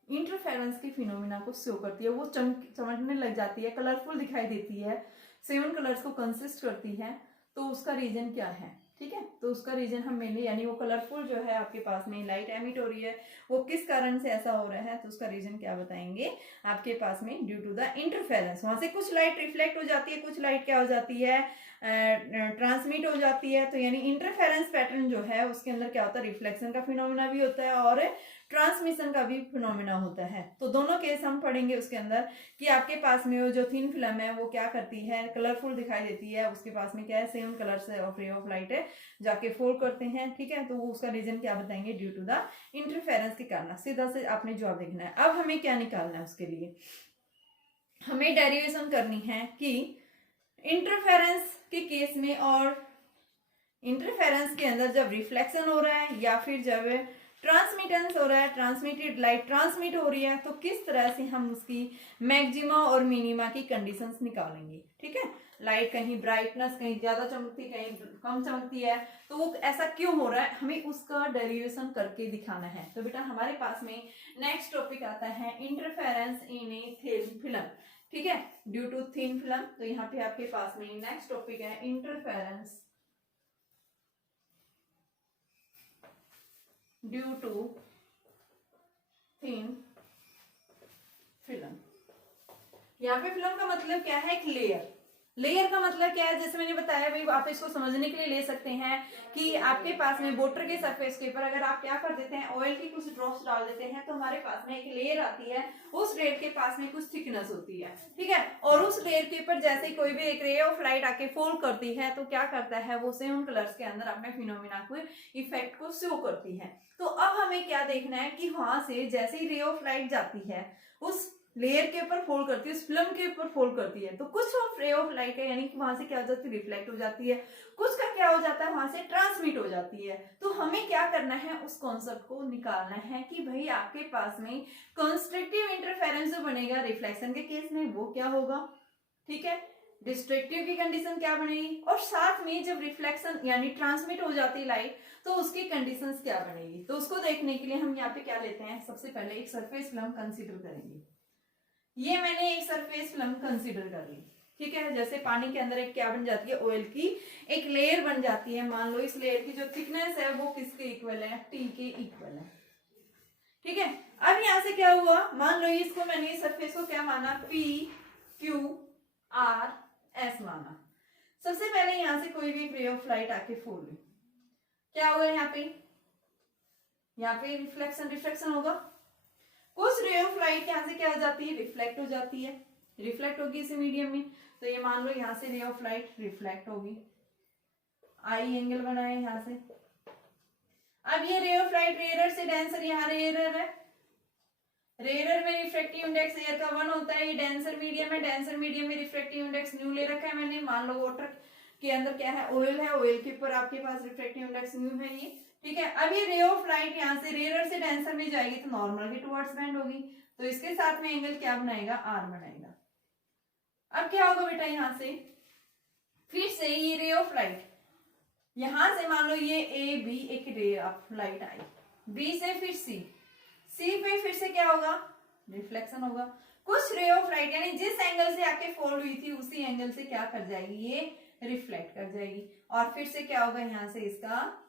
इंटरफेरेंस के फिनोमिना को शो करती है, वो चमकने लग जाती है, कलरफुल दिखाई देती है, 7 कलर्स को कंसिस्ट करती है। तो उसका रीजन क्या है, ठीक है, तो उसका रीजन हम मेनली, यानी वो कलरफुल जो है आपके पास में लाइट एमिट हो रही है, वो किस कारण से ऐसा हो रहा है, तो उसका रीजन क्या बताएंगे आपके पास में, ड्यू टू द इंटरफेरेंस। वहां से कुछ लाइट रिफ्लेक्ट हो जाती है, कुछ लाइट क्या हो जाती है, ट्रांसमिट हो जाती है। तो यानी इंटरफेरेंस पैटर्न जो है उसके अंदर क्या होता है, रिफ्लेक्शन का फिनोमिना भी होता है और ट्रांसमिशन का भी फिनोमिना होता है। तो दोनों केस हम पढ़ेंगे उसके अंदर कि आपके पास में वो जो थिन फिल्म है वो क्या करती है, कलरफुल दिखाई देती है, उसके पास में क्या है, 7 colours of ray of light है जाके फॉल करते हैं। ठीक है, तो वो उसका रीजन क्या बताएंगे, ड्यू टू द इंटरफेरेंस के कारण। सीधा से आपने जवाब देखना है। अब हमें क्या निकालना है, उसके लिए हमें डेरिवेशन करनी है कि इंटरफेरेंस के केस में और इंटरफेरेंस के अंदर जब रिफ्लेक्शन हो रहा है या फिर जब ट्रांसमिटेंस हो रहा है, ट्रांसमिटेड लाइट ट्रांसमिट हो रही है, तो किस तरह से हम उसकी मैक्सिमा और मिनिमा की कंडीशंस निकालेंगे। ठीक है, लाइट कहीं ब्राइटनेस कहीं ज्यादा चमकती कहीं कम चमकती है, तो वो ऐसा क्यों हो रहा है, हमें उसका डेरिवेशन करके दिखाना है। तो बेटा हमारे पास में नेक्स्ट टॉपिक आता है interference in a thin film. ठीक है, ड्यू टू थिन फिल्म, तो यहाँ पे आपके पास में नेक्स्ट टॉपिक है interference due to thin film. यहाँ पे फिल्म का मतलब क्या है, एक लेयर। लेयर का मतलब क्या है, जैसे मैंने बताया भाई, आप इसको समझने के लिए ले सकते हैं कि आपके पास में वाटर के सरफेस के ऊपर अगर आप क्या कर देते हैं, ऑयल की कुछ ड्रॉप्स डाल देते हैं, तो हमारे पास में एक लेयर आती है, उस लेयर के पास में कुछ थिकनेस होती है। ठीक है, और उस लेयर के ऊपर जैसे कोई भी एक रे ऑफ लाइट आके फॉल करती है, तो क्या करता है, वो 7 कलर्स के अंदर अपने फिनोमिना को इफेक्ट को शो करती है। तो अब हमें क्या देखना है कि वहां से जैसे ही रे ऑफ लाइट जाती है, उस लेयर के ऊपर फॉल करती है, उस फिल्म के ऊपर फॉल करती है, तो कुछ ऑफ रे ऑफ लाइट है, यानी कि वहां से क्या हो जाती है, रिफ्लेक्ट हो जाती है, कुछ का क्या हो जाता है, वहां से ट्रांसमिट हो जाती है। तो हमें क्या करना है, उस कॉन्सेप्ट को निकालना है कि भाई आपके पास में कंस्ट्रक्टिव इंटरफेरेंस जो बनेगा रिफ्लेक्शन के केस में वो क्या होगा। ठीक है, डिस्ट्रक्टिव की कंडीशन क्या बनेगी, और साथ में जब रिफ्लेक्शन यानी ट्रांसमिट हो जाती है लाइट, तो उसकी कंडीशंस क्या बनेगी। तो उसको देखने के लिए हम यहाँ पे क्या लेते हैं, सबसे पहले एक सरफेस फिल्म कंसीडर करेंगे। ये मैंने एक सरफेस फिल्म कंसीडर कर ली। ठीक है, जैसे पानी के अंदर एक क्या बन जाती है, ऑयल की एक लेयर बन जाती है। मान लो इस लेयर की जो थिकनेस है वो किसके इक्वल है, टी के इक्वल है। ठीक है, अब यहां से क्या हुआ, मान लो इसको मैंने इस सरफेस को क्या माना, पी क्यू आर एस माना। सबसे पहले यहां से कोई भी रे ऑफ लाइट आके फॉल हुई, क्या होगा, यहाँ पे रिफ्लेक्शन होगा। कुछ रे ऑफ लाइट यहां से क्या हो जाती है, रिफ्लेक्ट हो जाती है, रिफ्लेक्ट होगी इस मीडियम में। तो ये मान लो यहां से रे ऑफ लाइट रिफ्लेक्ट होगी, आई एंगल बनाए यहां से। अब ये रे ऑफ लाइट रेयर से डेंसर, यहाँ रेयर है, रेयर में रिफ्रैक्टिव इंडेक्स एयर का 1 होता है, ये डेंसर मीडियम है, डेंसर मीडियम में रिफ्रैक्टिव इंडेक्स न्यू ले रखा है मैंने। मान लो वाटर के अंदर क्या है, ऑयल है, ऑयल के ऊपर आपके पास रिफ्रैक्टिव इंडेक्स न्यू है ये, ठीक है। अब ये रे ऑफ लाइट यहाँ से रेयर से डेंसर में जाएगी तो नॉर्मल की टुवर्ड्स बेंड होगी, तो इसके साथ में एंगल क्या बनाएगा, आर बनाएगा। अब क्या होगा बेटा, यहाँ से फिर से ये रे ऑफ लाइट, यहां से मान लो ये ए बी एक ray of light I, B से फिर सी, सी पे फिर से क्या होगा, रिफ्लेक्शन होगा। कुछ रे ऑफ लाइट यानी जिस एंगल से आके फॉल हुई थी उसी एंगल से क्या कर जाएगी, ये रिफ्लेक्ट कर जाएगी, और फिर से क्या होगा, यहां से इसका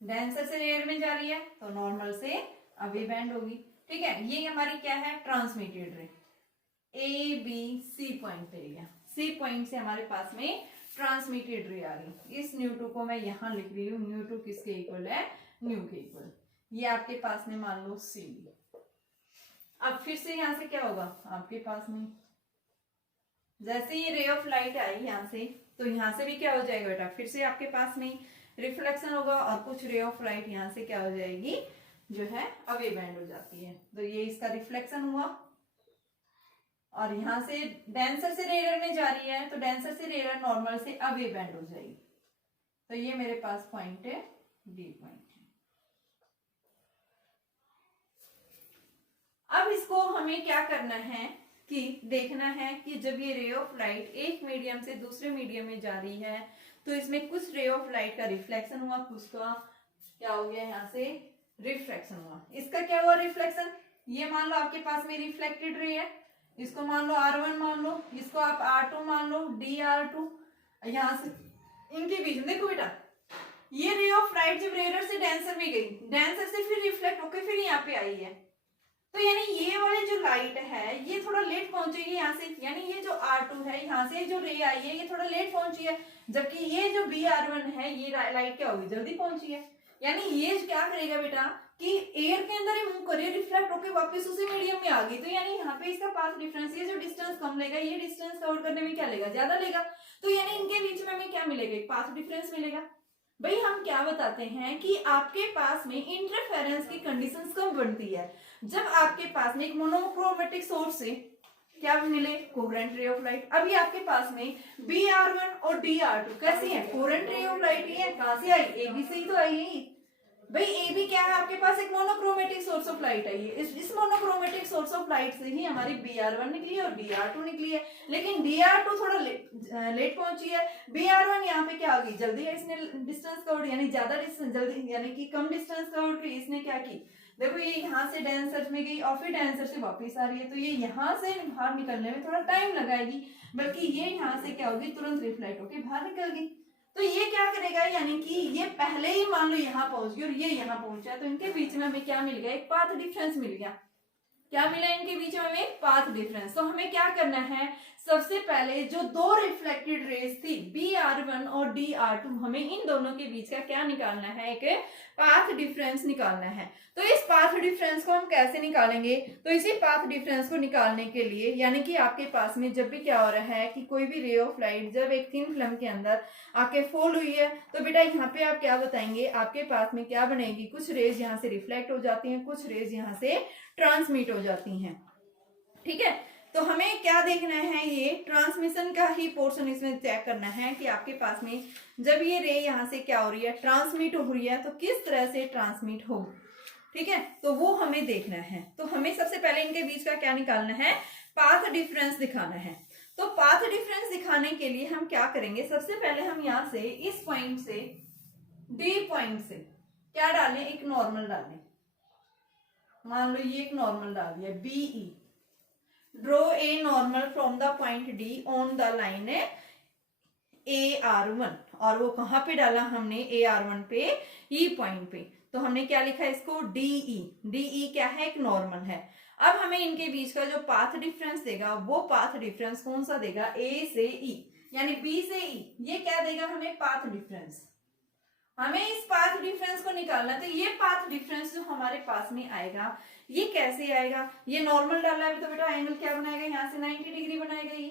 डेंसर से रेयर में जा रही है तो नॉर्मल से अवे बेंड होगी, ठीक है। ये हमारी क्या है, ट्रांसमिटेड रे, ए बी सी पॉइंट पे गया, सी पॉइंट से हमारे पास में ट्रांसमिटेड रे आ रही। इस न्यू टू को मैं यहां लिख रही हूँ, न्यू टू किसके इक्वल है, न्यू के इक्वल। ये आपके पास में मान लो सी। अब फिर से यहां से क्या होगा, आपके पास में जैसे ये रे ऑफ लाइट आई यहां से, तो यहां से भी क्या हो जाएगा बेटा, फिर से आपके पास में रिफ्लेक्शन होगा, और कुछ रे ऑफ लाइट यहां से क्या हो जाएगी, जो है अवे बैंड हो जाती है। तो ये इसका रिफ्लेक्शन हुआ, और यहां से डेंसर से रेयर में जा रही है तो डेंसर से रेयर नॉर्मल से अवे बैंड हो जाएगी। तो ये मेरे पास पॉइंट है, डी पॉइंट है। अब इसको हमें क्या करना है कि देखना है कि जब ये रे ऑफ लाइट एक मीडियम से दूसरे मीडियम में जा रही है तो इसमें कुछ रे ऑफ लाइट का रिफ्लेक्शन हुआ, कुछ का क्या हो गया, यहाँ से रिफ्लेक्शन हुआ। इसका क्या हुआ, रिफ्लेक्शन, ये मान लो आपके पास में रिफ्लेक्टेड रे है, इसको मान लो R1 मान लो, इसको आप R2 मान लो, DR2, यहाँ से इनके बीच में देखो बेटा, ये रे ऑफ लाइट जब रेयर से डेंसर में गई, डेंसर से फिर रिफ्लेक्ट होकर फिर यहाँ पे आई है, तो यानी ये वाली जो लाइट है ये थोड़ा लेट पहुंचेगी यहाँ से, यानी ये जो R2 है यहाँ से जो रे आई है ये थोड़ा लेट पहुंची है, जबकि ये जो BR1 है ये लाइट क्या होगी, जल्दी पहुंची है। यानी ये क्या करेगा बेटा कि एयर के अंदर ही मूव करे, रिफ्लेक्ट होकर वापस उसी मीडियम में आ गई, तो यानी यहाँ पे इसका पाथ डिफरेंस, ये जो डिस्टेंस कम लेगा ये डिस्टेंस कवर करने में क्या लेगा, ज्यादा लेगा, तो यानी इनके बीच में हमें क्या मिलेगा, एक पाथ डिफरेंस मिलेगा। भाई हम क्या बताते हैं कि आपके पास में इंटरफेरेंस की कंडीशंस कब बनती है, जब आपके पास में एक मोनोक्रोमेटिक सोर्स से क्या मिले, कोहेरेंट रे ऑफ लाइट। अभी आपके पास में BR1 और DR2 कैसी है, कोहेरेंट रे ऑफ लाइट ही है, कहां से आई, AB से ही तो आई है भाई। AB क्या है, आपके पास एक मोनोक्रोमेटिक सोर्स ऑफ लाइट आई है, इस मोनोक्रोमेटिक सोर्स ऑफ लाइट से ही हमारी BR1 निकली है और BR2 निकली है, लेकिन DR2 थोड़ा लेट पहुंची है, BR1 यहाँ पे क्या आ गई, जल्दी है, इसने डिस्टेंस कवर्ड, यानी ज्यादा डिस्टेंस, जल्दी यानी कि कम डिस्टेंस कवर्ड की, इसने क्या की, देखो ये यहाँ से डेंसर में गई और फिर डेंसर से वापस आ रही है, तो ये यहाँ से बाहर निकलने में थोड़ा टाइम लगाएगी, बल्कि ये यहाँ से क्या होगी, तुरंत रिफ्लेक्ट होकर बाहर निकल गई। तो ये क्या करेगा, यानी कि ये पहले ही मान लो यहाँ पहुंच गई और ये यहाँ पहुंचा, तो इनके बीच में हमें क्या मिल गया, एक पाथ डिफरेंस मिल गया। क्या मिला इनके बीच में, हमें पाथ डिफरेंस। तो हमें क्या करना है, सबसे पहले जो दो रिफ्लेक्टेड रेज थी BR1 और DR2, हमें इन दोनों के बीच का क्या निकालना है, एक पाथ डिफरेंस निकालना है। तो इस पाथ डिफरेंस को हम कैसे निकालेंगे, तो इसी पाथ डिफरेंस को निकालने के लिए, यानी कि आपके पास में जब भी क्या हो रहा है कि कोई भी रे ऑफ लाइट जब एक थिन फिल्म के अंदर आके फॉल हुई है, तो बेटा यहाँ पे आप क्या बताएंगे, आपके पास में क्या बनेगी, कुछ रेज यहाँ से रिफ्लेक्ट हो जाती हैं, कुछ रेज यहाँ से ट्रांसमिट हो जाती हैं, ठीक है। तो हमें क्या देखना है, ये ट्रांसमिशन का ही पोर्शन इसमें चेक करना है कि आपके पास में जब ये रे यहाँ से क्या हो रही है, ट्रांसमिट हो रही है, तो किस तरह से ट्रांसमिट होगी, ठीक है, तो वो हमें देखना है। तो हमें सबसे पहले इनके बीच का क्या निकालना है, पाथ डिफरेंस दिखाना है। तो पाथ डिफरेंस दिखाने के लिए हम क्या करेंगे, सबसे पहले हम यहाँ से इस पॉइंट से D पॉइंट से क्या डालें, एक नॉर्मल डालें, मान लो ये एक नॉर्मल डाल दिया BE, draw a normal from the point D on the line AR1, और वो कहां पे डाला हमने, AR1 पे, E पॉइंट पे, तो हमने क्या लिखा है इसको, DE क्या है, एक नॉर्मल है। अब हमें इनके बीच का जो पाथ डिफरेंस देगा वो पाथ डिफरेंस कौन सा देगा, A से E, यानी B से E, ये क्या देगा हमें, पाथ डिफरेंस। हमें इस पाथ डिफरेंस को निकालना, तो ये पाथ डिफरेंस जो हमारे पास में आएगा ये कैसे आएगा, ये नॉर्मल डाला है तो बेटा एंगल क्या बनाएगा, यहाँ से 90 डिग्री बनाएगा ये,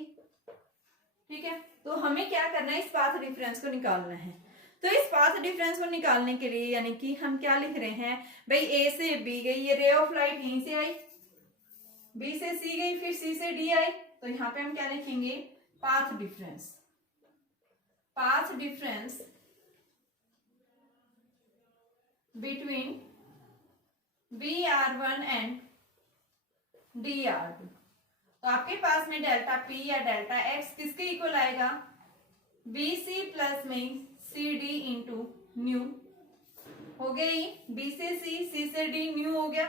ठीक है। तो हमें क्या करना है, इस पाथ डिफरेंस को निकालना है। तो इस पाथ डिफरेंस को निकालने के लिए यानी कि हम क्या लिख रहे हैं भाई, ए से बी गई, ये रे ऑफ लाइट यहीं से आई, बी से सी गई, फिर सी से डी आई, तो यहाँ पे हम क्या लिखेंगे, path difference. Path difference between BR1 and DR2। तो आपके पास में डेल्टा P या डेल्टा X किसके इक्वल आएगा, BC प्लस में CD इंटू न्यू हो गया, ये B से C, C से D न्यू हो गया,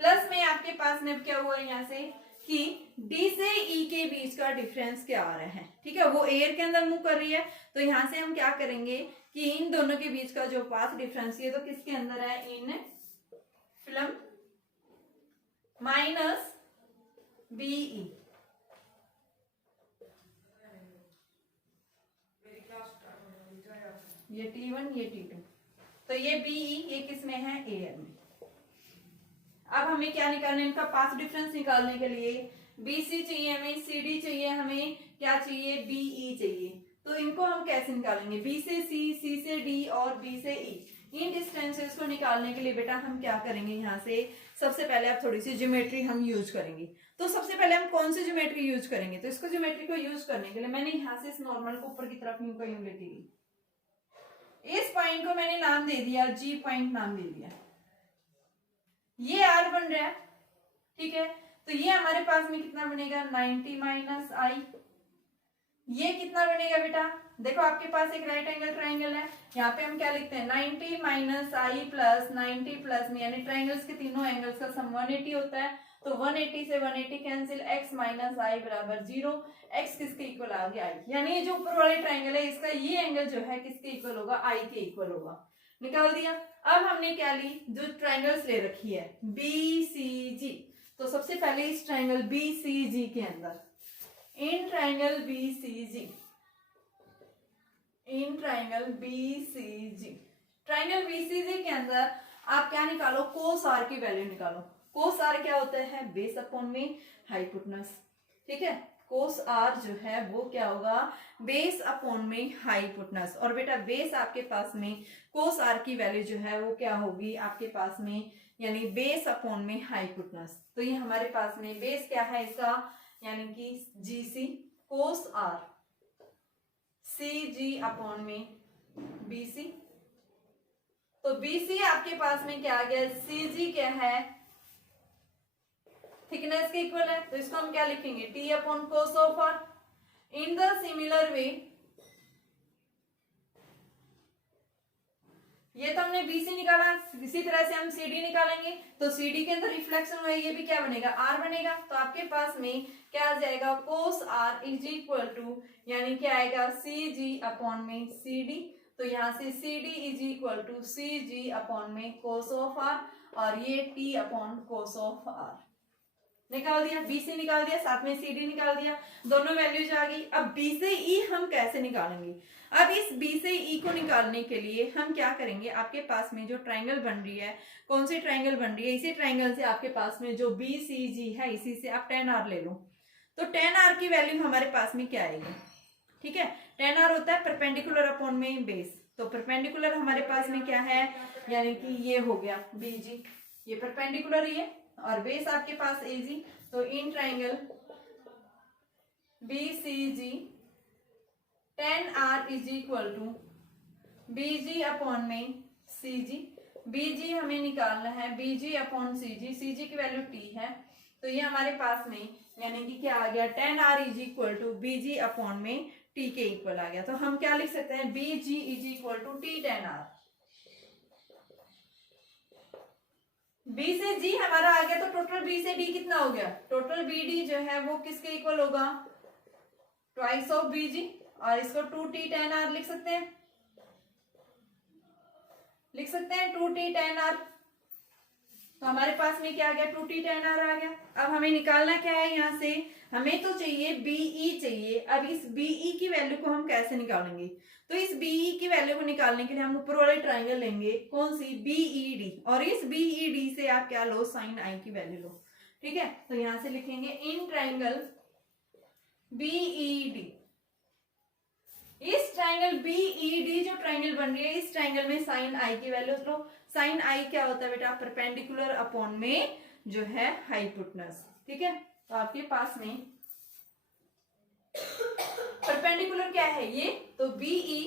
प्लस में आपके पास में क्या हुआ यहाँ से कि D से E के बीच का डिफरेंस क्या आ रहा है, ठीक है, वो एयर के अंदर मूव कर रही है, तो यहाँ से हम क्या करेंगे कि इन दोनों के बीच का जो पाथ डिफरेंस ये तो किसके अंदर है, इन फिल्म माइनस BE, ये T1 ये T2, तो ये BE ये किस में है, एयर में। अब हमें क्या निकालना है, इनका पाथ डिफरेंस निकालने के लिए BC चाहिए हमें, CD चाहिए हमें, क्या चाहिए, BE चाहिए। तो इनको हम कैसे निकालेंगे, B से C, C से D और B से E, इन डिस्टेंसेस को निकालने के लिए बेटा हम क्या करेंगे, यहाँ से सबसे पहले आप थोड़ी सी ज्योमेट्री हम यूज करेंगे। तो सबसे पहले हम कौन सी ज्योमेट्री यूज करेंगे, तो इसको ज्योमेट्री को यूज करने के लिए मैंने यहाँ से इस नॉर्मल को ऊपर की तरफ यूं का यूं लेती गई, इस पॉइंट को मैंने नाम दे दिया G पॉइंट नाम दे दिया, ये R बन रहा है, ठीक है, तो ये हमारे पास में कितना बनेगा, 90 माइनस आई, ये कितना बनेगा बेटा, देखो आपके पास एक राइट एंगल ट्राइंगल है, यहाँ पे हम क्या लिखते हैं 90 माइनस आई प्लस 90 प्लस में, यानी ट्राइंगल्स के तीनों एंगल्स का सम 180 होता है, तो 180 से 180 कैंसिल, x माइनस आई बराबर 0, x किसके इक्वल आ गया, आई, यानी ये जो ऊपर वाले ट्राइंगल है इसका ये एंगल जो है किसके इक्वल होगा, आई के इक्वल होगा, निकाल दिया। अब हमने क्या ली, जो ट्राइंगल्स ले रखी है BCG, तो सबसे पहले इस ट्राइंगल BCG के अंदर, इन ट्राइंगल BCG, इन ट्राइंगल BCG, ट्राइंगल BCG के अंदर आप क्या निकालो, कोस आर की वैल्यू निकालो। कोस आर क्या होता है, बेस अपॉन में हाइपोटेनस, ठीक है, कोस आर जो है वो क्या होगा, बेस अपॉन में हाइपोटेनस, और बेटा बेस आपके पास में कोस आर की वैल्यू जो है वो क्या होगी आपके पास में, यानी बेस अपॉन में हाइपोटेनस, तो ये हमारे पास में बेस क्या है इसका, यानी कि GC cos are CG upon में BC, तो BC आपके पास में क्या आ गया, CG क्या है, थिकनेस के इक्वल है, तो इसको हम क्या लिखेंगे, T upon cos of r. In the similar way, ये तो हमने BC निकाला, इसी तरह से हम CD निकालेंगे, तो CD के अंदर रिफ्लेक्शन हुआ, ये भी क्या बनेगा, R बनेगा, तो आपके पास में क्या आ जाएगा, कोस R इज इक्वल टू, यानी क्या आएगा CG अपॉन में CD, तो यहाँ से CD is equal to CG upon में कोस ऑफ R, और ये T upon cos of R निकाल दिया, BC निकाल दिया, साथ में CD निकाल दिया, दोनों वैल्यूज आ गई। अब B से E हम कैसे निकालेंगे, अब इस B से E को निकालने के लिए हम क्या करेंगे, आपके पास में जो ट्राइंगल बन रही है, कौन सी ट्राइंगल बन रही है, इसी ट्राइंगल से आपके पास में जो BCG है इसी से आप tan r ले लो, तो tan r की वैल्यू हमारे पास में क्या आएगी, ठीक है, tan r होता है परपेंडिकुलर अपॉन में बेस, तो परपेंडिकुलर हमारे पास में क्या है, यानी कि ये हो गया BG, ये परपेंडिकुलर ही है, और बेस आपके पास AG, तो in triangle BCG tan r is equal to BG upon में CG, BG हमें निकालना है, BG अपॉन CG, CG की वैल्यू T है, तो ये हमारे पास में यानी कि क्या आ गया, tan r is equal to BG upon में T के इक्वल आ गया, तो हम क्या लिख सकते हैं, BG is equal to T tan r, B से G हमारा आ गया, तो टोटल B से D कितना हो गया, टोटल BD जो है वो किसके इक्वल होगा, ट्वाइस ऑफ BG, और इसको 2T tan r लिख सकते हैं, 2T tan r, तो हमारे पास में क्या आ गया, 2T tan r आ गया। अब हमें निकालना क्या है, यहाँ से हमें तो चाहिए BE चाहिए, अब इस BE की वैल्यू को हम कैसे निकालेंगे, तो इस BE की वैल्यू को निकालने के लिए हम ऊपर वाले ट्राइंगल लेंगे, कौन सी, BED, और इस BED से आप क्या लो, साइन आई की वैल्यू लो, ठीक है, तो यहां से लिखेंगे इन ट्राइंगल BED इस ट्राइंगल बीईडी जो ट्राइंगल बन रही है, इस ट्राइंगल में साइन आई की वैल्यू लो। साइन आई क्या होता है बेटा? परपेंडिकुलर अपॉन में जो है हाइपोटेनस। ठीक है, तो आपके पास में परपेंडिकुलर क्या है ये? तो बीई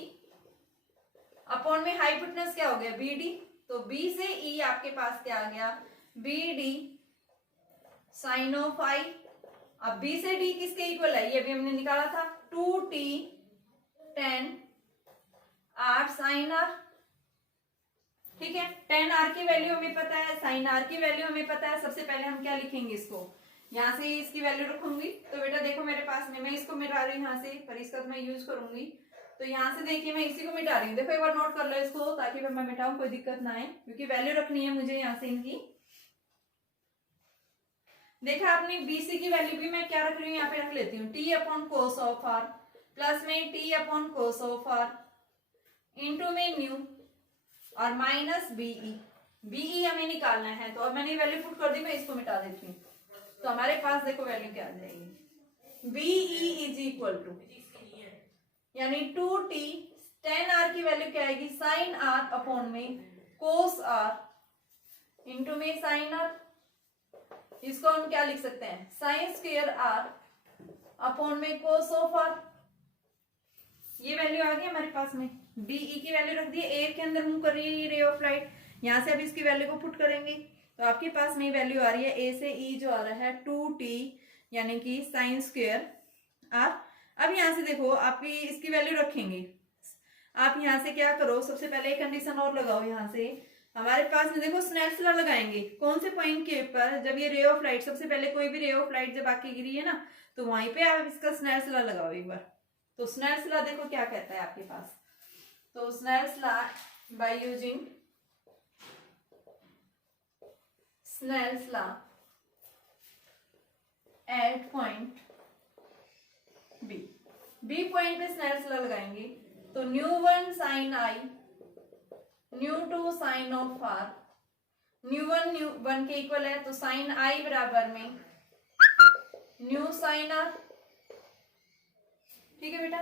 अपॉन में हाइपोटेनस क्या हो गया? बीडी। तो बी से ई आपके पास क्या आ गया? बीडी साइन ऑफ आई। अब बी से डी किसके इक्वल है? ये भी हमने निकाला था, 2t tan r sign are. ठीक है, tan r की वैल्यू हमें पता है, साइन r की वैल्यू हमें पता है। सबसे पहले हम क्या लिखेंगे? इसको यहां से इसकी वैल्यू रखूंगी। तो बेटा देखो मेरे पास में, मैं इसको मिटा रही हूँ यहाँ से, पर इसका तो मैं यूज करूंगी। तो यहाँ से देखिए मैं इसी को मिटा रही हूँ। देखो एक बार नोट कर लो इसको, ताकि मैं मिटाऊं कोई दिक्कत ना आए, क्योंकि वैल्यू रखनी है मुझे यहाँ से इनकी। देखा आपने, बीसी की वैल्यू भी मैं क्या रख रही हूँ? यहाँ पे रख लेती हूँ t upon cos of r plus में t upon cos of r into में न्यू और माइनस बीई। बीई हमें निकालना है, तो अब मैंने वैल्यू पुट कर दी, मैं इसको मिटा देती हूँ। तो हमारे पास देखो वैल्यू क्या आ जाएगी? बीई इज इक्वल टू, यानी 2t tan r की वैल्यू क्या आएगी? साइन r अपॉन में कोस r इंटू में साइन r। इसको हम क्या लिख सकते हैं? साइन स्क्वायर r अपॉन में कोस ऑफ r। ये वैल्यू आ गई हमारे पास में। बीई की वैल्यू रख दी, ए के अंदर मूव कर रही है ये रे ऑफ लाइट। यहां से अब इसकी वैल्यू को पुट करेंगे, तो आपके पास में वैल्यू आ रही है ए से ई जो आ रहा है 2t यानी कि साइन स्क्वायर r। अब यहां से देखो आप इसकी वैल्यू रखेंगे। आप यहां से क्या करो, सबसे पहले एक कंडीशन और लगाओ। यहां से हमारे पास में देखो स्नेल्स लॉ लगाएंगे। कौन से पॉइंट के ऊपर? जब ये रे ऑफ लाइट, सबसे पहले कोई भी रे ऑफ लाइट जब आके गिरी है ना, तो वहीं पे आप इसका स्नेल्स लॉ लगाओ एक बार। तो स्नेल्स लॉ देखो क्या कहता है आपके पास। तो Snell's law by using Snell's law at point B point पे स्नेल्स लॉ लगाएंगे। तो mu one sine i mu two sine of r, mu one के इक्वल है, तो साइन आई बराबर में न्यू साइन आर। ठीक है बेटा,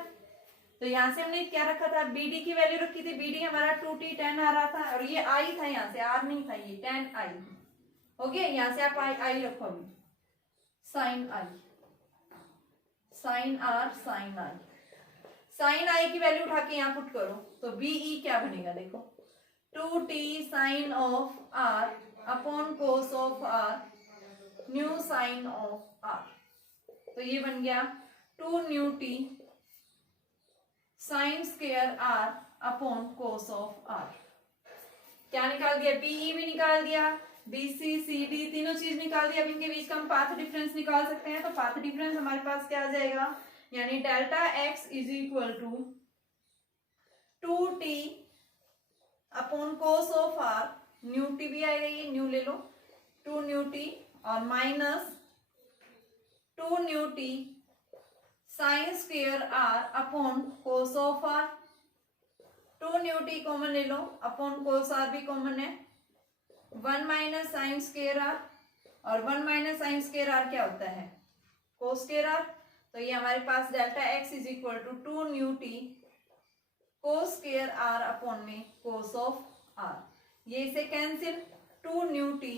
तो यहां से हमने क्या रखा था? बीडी की वैल्यू रखी थी। बीडी हमारा 2t tan आ रहा था, और ये आई था, यहां से आर नहीं था, ये tan आई हो गया। यहां से आप आई रखोगे, sine I sine R sine I. Sine I की वैल्यू उठा के यहाँ पुट करो, तो बीई क्या बनेगा? देखो 2t sine of r upon cos of r mu sine of are. तो ये बन गया 2 mu t sine square are upon cos of r. क्या निकाल दिया? बीई भी निकाल दिया, बीसी सीडी तीनों चीज निकाल दिया। अब इनके बीच का हम पाथ डिफरेंस निकाल सकते हैं। तो पाथ डिफरेंस हमारे पास क्या आ जाएगा? यानी delta x is equal to 2t upon cos of r, mu t भी आएगा, ये न्यू ले लो, 2 न्यू टी और minus 2 mu t sine square are upon cos of r. 2 mu t common ले लो, अपॉन कोस आर भी common है, 1 माइनस साइन स्क्वायर आर, और 1 माइनस साइन स्क्वायर आर क्या होता है? Cos square R. तो ये हमारे पास delta x is equal to 2 mu T cos square are upon में कोस ऑफ आर। ये इसे cancel, 2 mu T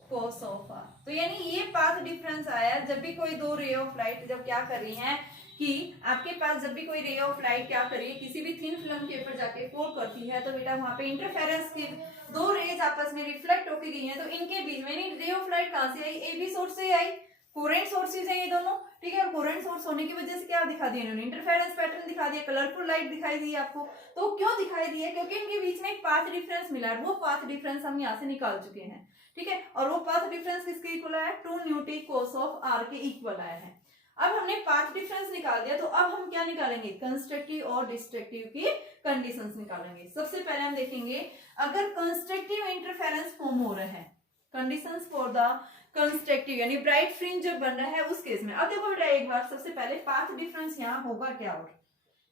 cos of are. तो यानी ये पाथ डिफरेंस आया जब भी कोई दो रे ऑफ लाइट जब क्या कर रही हैं कि आपके पास जब भी कोई रे ऑफ लाइट क्या कर रही है, किसी भी थिन फिल्म के ऊपर जाके फॉल करती है, तो बेटा वहां पे इंटरफेरेंस की दो रेज आपस में रिफ्लेक्ट होकर गई हैं। तो इनके बीच में रे ऑफ लाइट कहां से आई? ए बी सोर्स से आई। कोरेंट सोर्सेज है ये दोनों, ठीक है। और कोरेंट सोर्स होने की वजह से क्या दिखा दिया इन्होंने? इंटरफेरेंस पैटर्न दिखा दिया, कलरफुल लाइट दिखाई दी आपको। तो क्यों दिखाई दी है? क्योंकि इनके बीच में एक पाथ डिफरेंस मिला है। वो पाथ डिफरेंस हम यहाँ से निकाल चुके हैं, ठीक है। और वो पाथ डिफरेंस किसके इक्वल आया? 2 mu T cos of r के इक्वल आया है। अब हमने पाथ डिफरेंस निकाल दिया, तो अब हम क्या निकालेंगे? कंस्ट्रक्टिव और डिस्ट्रक्टिव की कंडीशंस निकालेंगे। सबसे पहले हम देखेंगे अगर कंस्ट्रक्टिव इंटरफेरेंस फॉर्म हो रहा है, कंडीशंस फॉर द कंस्ट्रक्टिव यानी ब्राइट फ्रिंज जो बन रहा है उस केस में। अब देखो बेटा एक बार सबसे पहले पाथ डिफरेंस यहाँ होगा क्या? और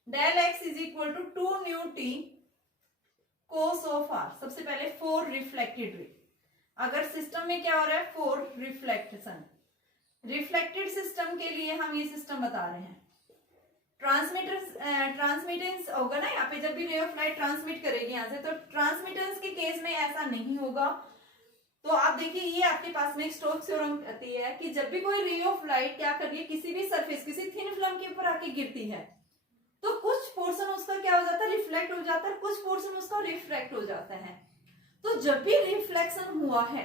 del x is equal to 2 mu T cos of r. सबसे पहले 4 रिफ्लेक्टेड रे। अगर सिस्टम में क्या हो रहा है? 4 रिफ्लेक्शन। रिफ्लेक्टेड सिस्टम के लिए हम ये सिस्टम बता रहे हैं। ट्रांसमिटेंस होगा ना यहाँ पे, जब भी रे ऑफ लाइट ट्रांसमिट करेगी यहाँ से, तो ट्रांसमिटेंस के केस में ऐसा नहीं होगा। तो आप देखिए ये आपके पास में एक स्टोक्स थ्योरम कहती है कि जब भी कोई रे ऑफ लाइट क्या कर रही है, किसी भी सरफेस, किसी थिन फिल्म के ऊपर आके गिरती है, तो कुछ पोर्शन उसका क्या हो जाता है, रिफ्लेक्ट हो जाता है, कुछ पोर्शन उसका रिफ्रैक्ट हो जाता है। तो जब भी रिफ्लेक्शन हुआ है,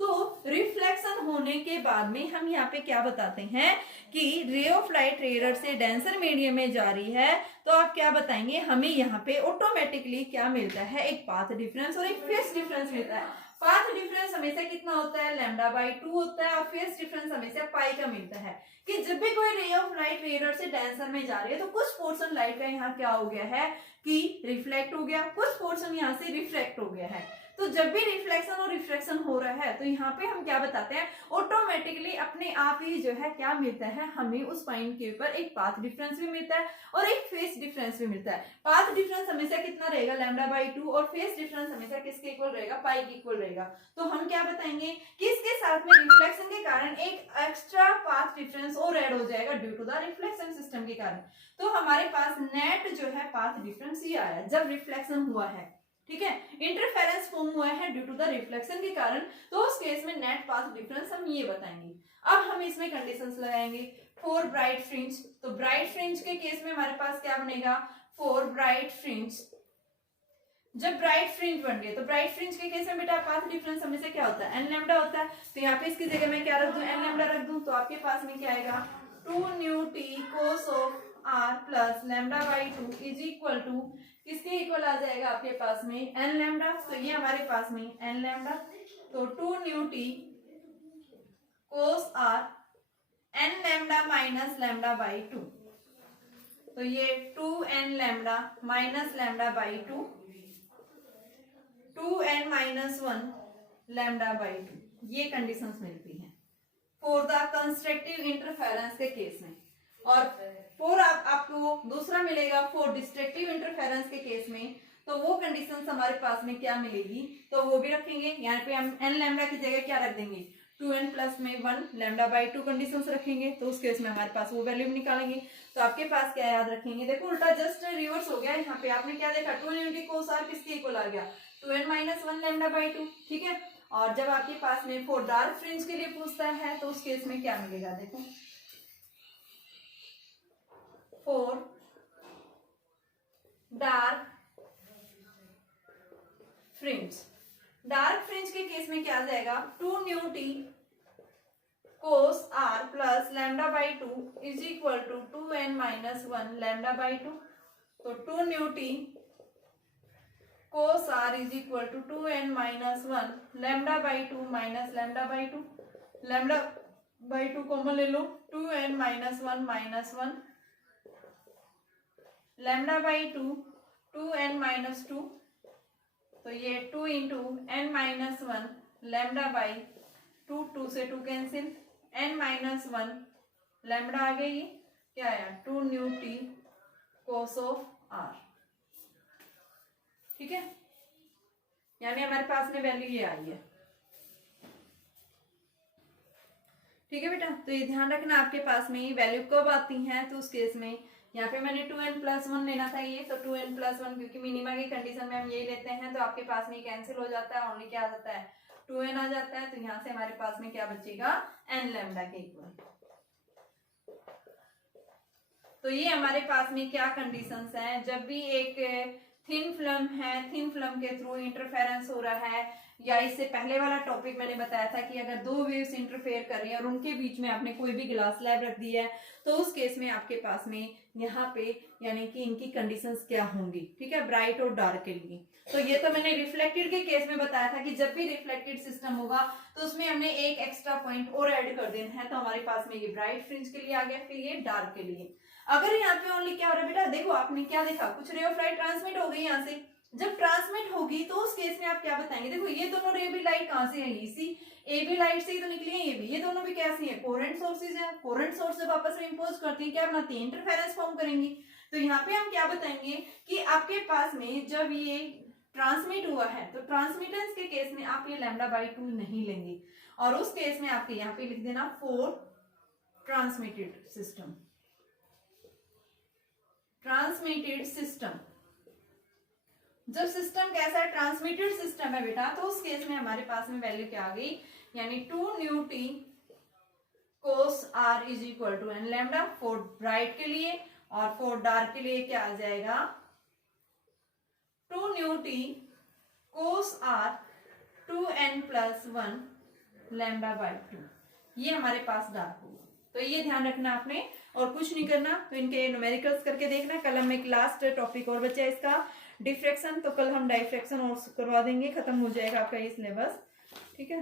तो रिफ्लेक्शन होने के बाद में हम यहाँ पे क्या बताते हैं कि रे ऑफ लाइट रेयर से डेंसर मीडियम में जा रही है, तो आप क्या बताएंगे, हमें यहाँ पे ऑटोमेटिकली क्या मिलता है, एक पाथ डिफरेंस और एक फेस डिफरेंस मिलता है। पाथ डिफरेंस हमेशा कितना होता है, λ/2 होता है, और फेस डिफरेंस हमेशा पाई का मिलता है। कि जब भी कोई रे ऑफ लाइट रेयर से डेंसर में जा रही है, तो कुछ पोर्शन लाइट का यहाँ क्या हो गया है कि रिफ्लेक्ट हो गया, कुछ पोर्शन यहाँ से रिफ्रैक्ट हो गया है। तो जब भी रिफ्लेक्शन और रिफ्रैक्शन हो रहा है, तो यहाँ पे हम क्या बताते हैं, ऑटोमेटिकली अपने आप ही जो है क्या मिलता है, हमें उस पॉइंट के ऊपर एक पाथ डिफरेंस भी मिलता है और एक फेस डिफरेंस भी मिलता है। पाथ डिफरेंस हमेशा कितना रहेगा, λ/2, और फेस डिफरेंस हमेशा किसके इक्वल रहेगा, पाई के इक्वल रहेगा। तो हम क्या बताएंगे कि इसके साथ में रिफ्लेक्शन के कारण एक एक्स्ट्रा पाथ डिफरेंस और ऐड हो जाएगा due to the reflection system के कारण। तो हमारे पास नेट जो है पाथ डिफरेंस ये आया जब रिफ्लेक्शन हुआ है, ठीक है, इंटरफेरेंस फॉर्म हुआ है ड्यू टू द रिफ्लेक्शन के कारण, तो उस केस में नेट पाथ डिफरेंस हम ये बताएंगे। अब हम इसमें कंडीशंस लगाएंगे फॉर ब्राइट फ्रिंज। तो ब्राइट फ्रिंज के केस में हमारे पास क्या बनेगा, फॉर ब्राइट फ्रिंज, जब ब्राइट फ्रिंज बन गए, तो ब्राइट फ्रिंज के केस में बेटा पाथ डिफरेंस हमेशा क्या होता है, n लैम्डा होता है। तो यहाँ पे इसकी जगह मैं क्या रख दूं, n लैम्डा रख दूं, तो आपके पास में क्या आएगा, 2νt cos of r plus λ/2 is equal to, किसके इक्वल आ जाएगा आपके पास में n लैम्डा। तो ये हमारे पास में n लैम्डा, तो 2νt cos r n lambda minus λ/2, तो ये 2n lambda minus λ/2, 2n minus 1 λ/2, ये कंडीशंस मिलती हैं फॉर द कंस्ट्रक्टिव इंटरफेरेंस के केस में। और फॉर आपको दूसरा मिलेगा फॉर डिस्ट्रक्टिव इंटरफेरेंस के केस में, तो वो कंडीशंस हमारे पास में क्या मिलेगी, तो वो भी रखेंगे। यहाँ पे हम n लैम्डा की जगह क्या रख देंगे, 2n प्लस में 1 λ/2 कंडीशंस रखेंगे, तो उस केस में हमारे पास वो वैल्यू निकालेंगे। तो आपके पास क्या याद रखेंगे, देखो उल्टा जस्ट रिवर्स हो गया, यहाँ पे आपने क्या देखा, 2n cos r किसके इक्वल आ गया, 2n माइनस 1 λ/2, ठीक है। और जब आपके पास में फॉर डार्क फ्रिंज के लिए पूछता है, तो उस केस में क्या मिलेगा, देखो for dark fringe, dark fringe के केस में क्या आ जाएगा, 2νt cos r plus λ/2 is equal to 2n minus 1 λ/2, तो 2νt cos r is equal to 2n minus 1 λ/2 minus λ/2, λ/2 common ले लो, 2n minus 1 minus 1 λ/2 2n minus 2, तो ये 2 इंटू n माइनस 1 λ/2, 2 से 2 कैंसिल, n माइनस 1 लैम्डा आ गई, क्या आया 2νt cos of r, ठीक है, यानी हमारे पास में वैल्यू ये आई है, ठीक है बेटा। तो ये ध्यान रखना आपके पास में वैल्यू कब आती हैं, तो उस केस में यहाँ पे मैंने 2n प्लस 1 लेना था ये, तो 2n प्लस 1 क्योंकि मिनिमा की कंडीशन में हम यही लेते हैं, तो आपके पास में कैंसिल हो जाता है, ओनली क्या आ जाता है 2n आ जाता है। तो यहाँ से हमारे पास में क्या बचेगा, n लैम्डा के इक्वल। तो ये हमारे पास में क्या कंडीशंस हैं, जब भी एक थिन फिल्म है, थिन फिल्म के थ्रू इंटरफेरेंस हो रहा है, या इससे पहले वाला टॉपिक मैंने बताया था कि अगर दो वेव्स इंटरफेयर कर रही हैं और उनके बीच में आपने कोई भी ग्लास स्लैब रख दी है, तो उस केस में आपके पास में यहाँ पे यानी कि इनकी कंडीशंस क्या होंगी, ठीक है, ब्राइट और डार्क के लिए। तो ये तो मैंने रिफ्लेक्टेड के केस में बताया था कि जब भी रिफ्लेक्टेड सिस्टम होगा तो उसमें हमने एक एक्स्ट्रा पॉइंट और ऐड कर देना है, तो हमारे पास में ये ब्राइट फ्रिंज के लिए आ गया, फिर ये डार्क के लिए। अगर यहाँ पे ओनली क्या हो रहा है बेटा, देखो आपने क्या देखा, कुछ रे ऑफ लाइट ट्रांसमिट हो गई यहाँ से, जब ट्रांसमिट होगी तो उस केस में आप क्या बताएंगे, देखो ये दोनों रे भी लाइट कहाँ से है, इसी ए बी लाइट से ही तो निकली है, ये दोनों भी कैसी है, कोरेंट सोर्सेज है। कोरेंट सोर्स जब आपस में इंपोज करती है क्या बनाती है, इंटरफेरेंस फॉर्म करेंगी। तो यहाँ पे हम क्या बताएंगे कि आपके पास में जब ये ट्रांसमिट हुआ है, तो ट्रांसमिटेंस के केस में आप ये λ/2 नहीं लेंगे, और उस केस में आपके यहाँ पे लिख देना for transmitted system, transmitted system. जब सिस्टम कैसा है, ट्रांसमिटेड सिस्टम है बेटा, तो उस केस में हमारे पास में वैल्यू क्या आ गई, यानी 2 µt cos r is equal to n lambda for bright के लिए, और फॉर डार्क के लिए क्या आ जाएगा 2 µt cos r 2n+1 λ/2। ये हमारे पास डार्क होगा। तो ये ध्यान रखना आपने, और कुछ नहीं करना। तो इनके न्यूमेरिकल्स करके देखना। कल में एक लास्ट टॉपिक और बचा है इसका डिफ्रैक्शन, तो कल हम डाइफ्रैक्शन और करवा देंगे, खत्म हो जाएगा आपका ये सिलेबस। ठीक है।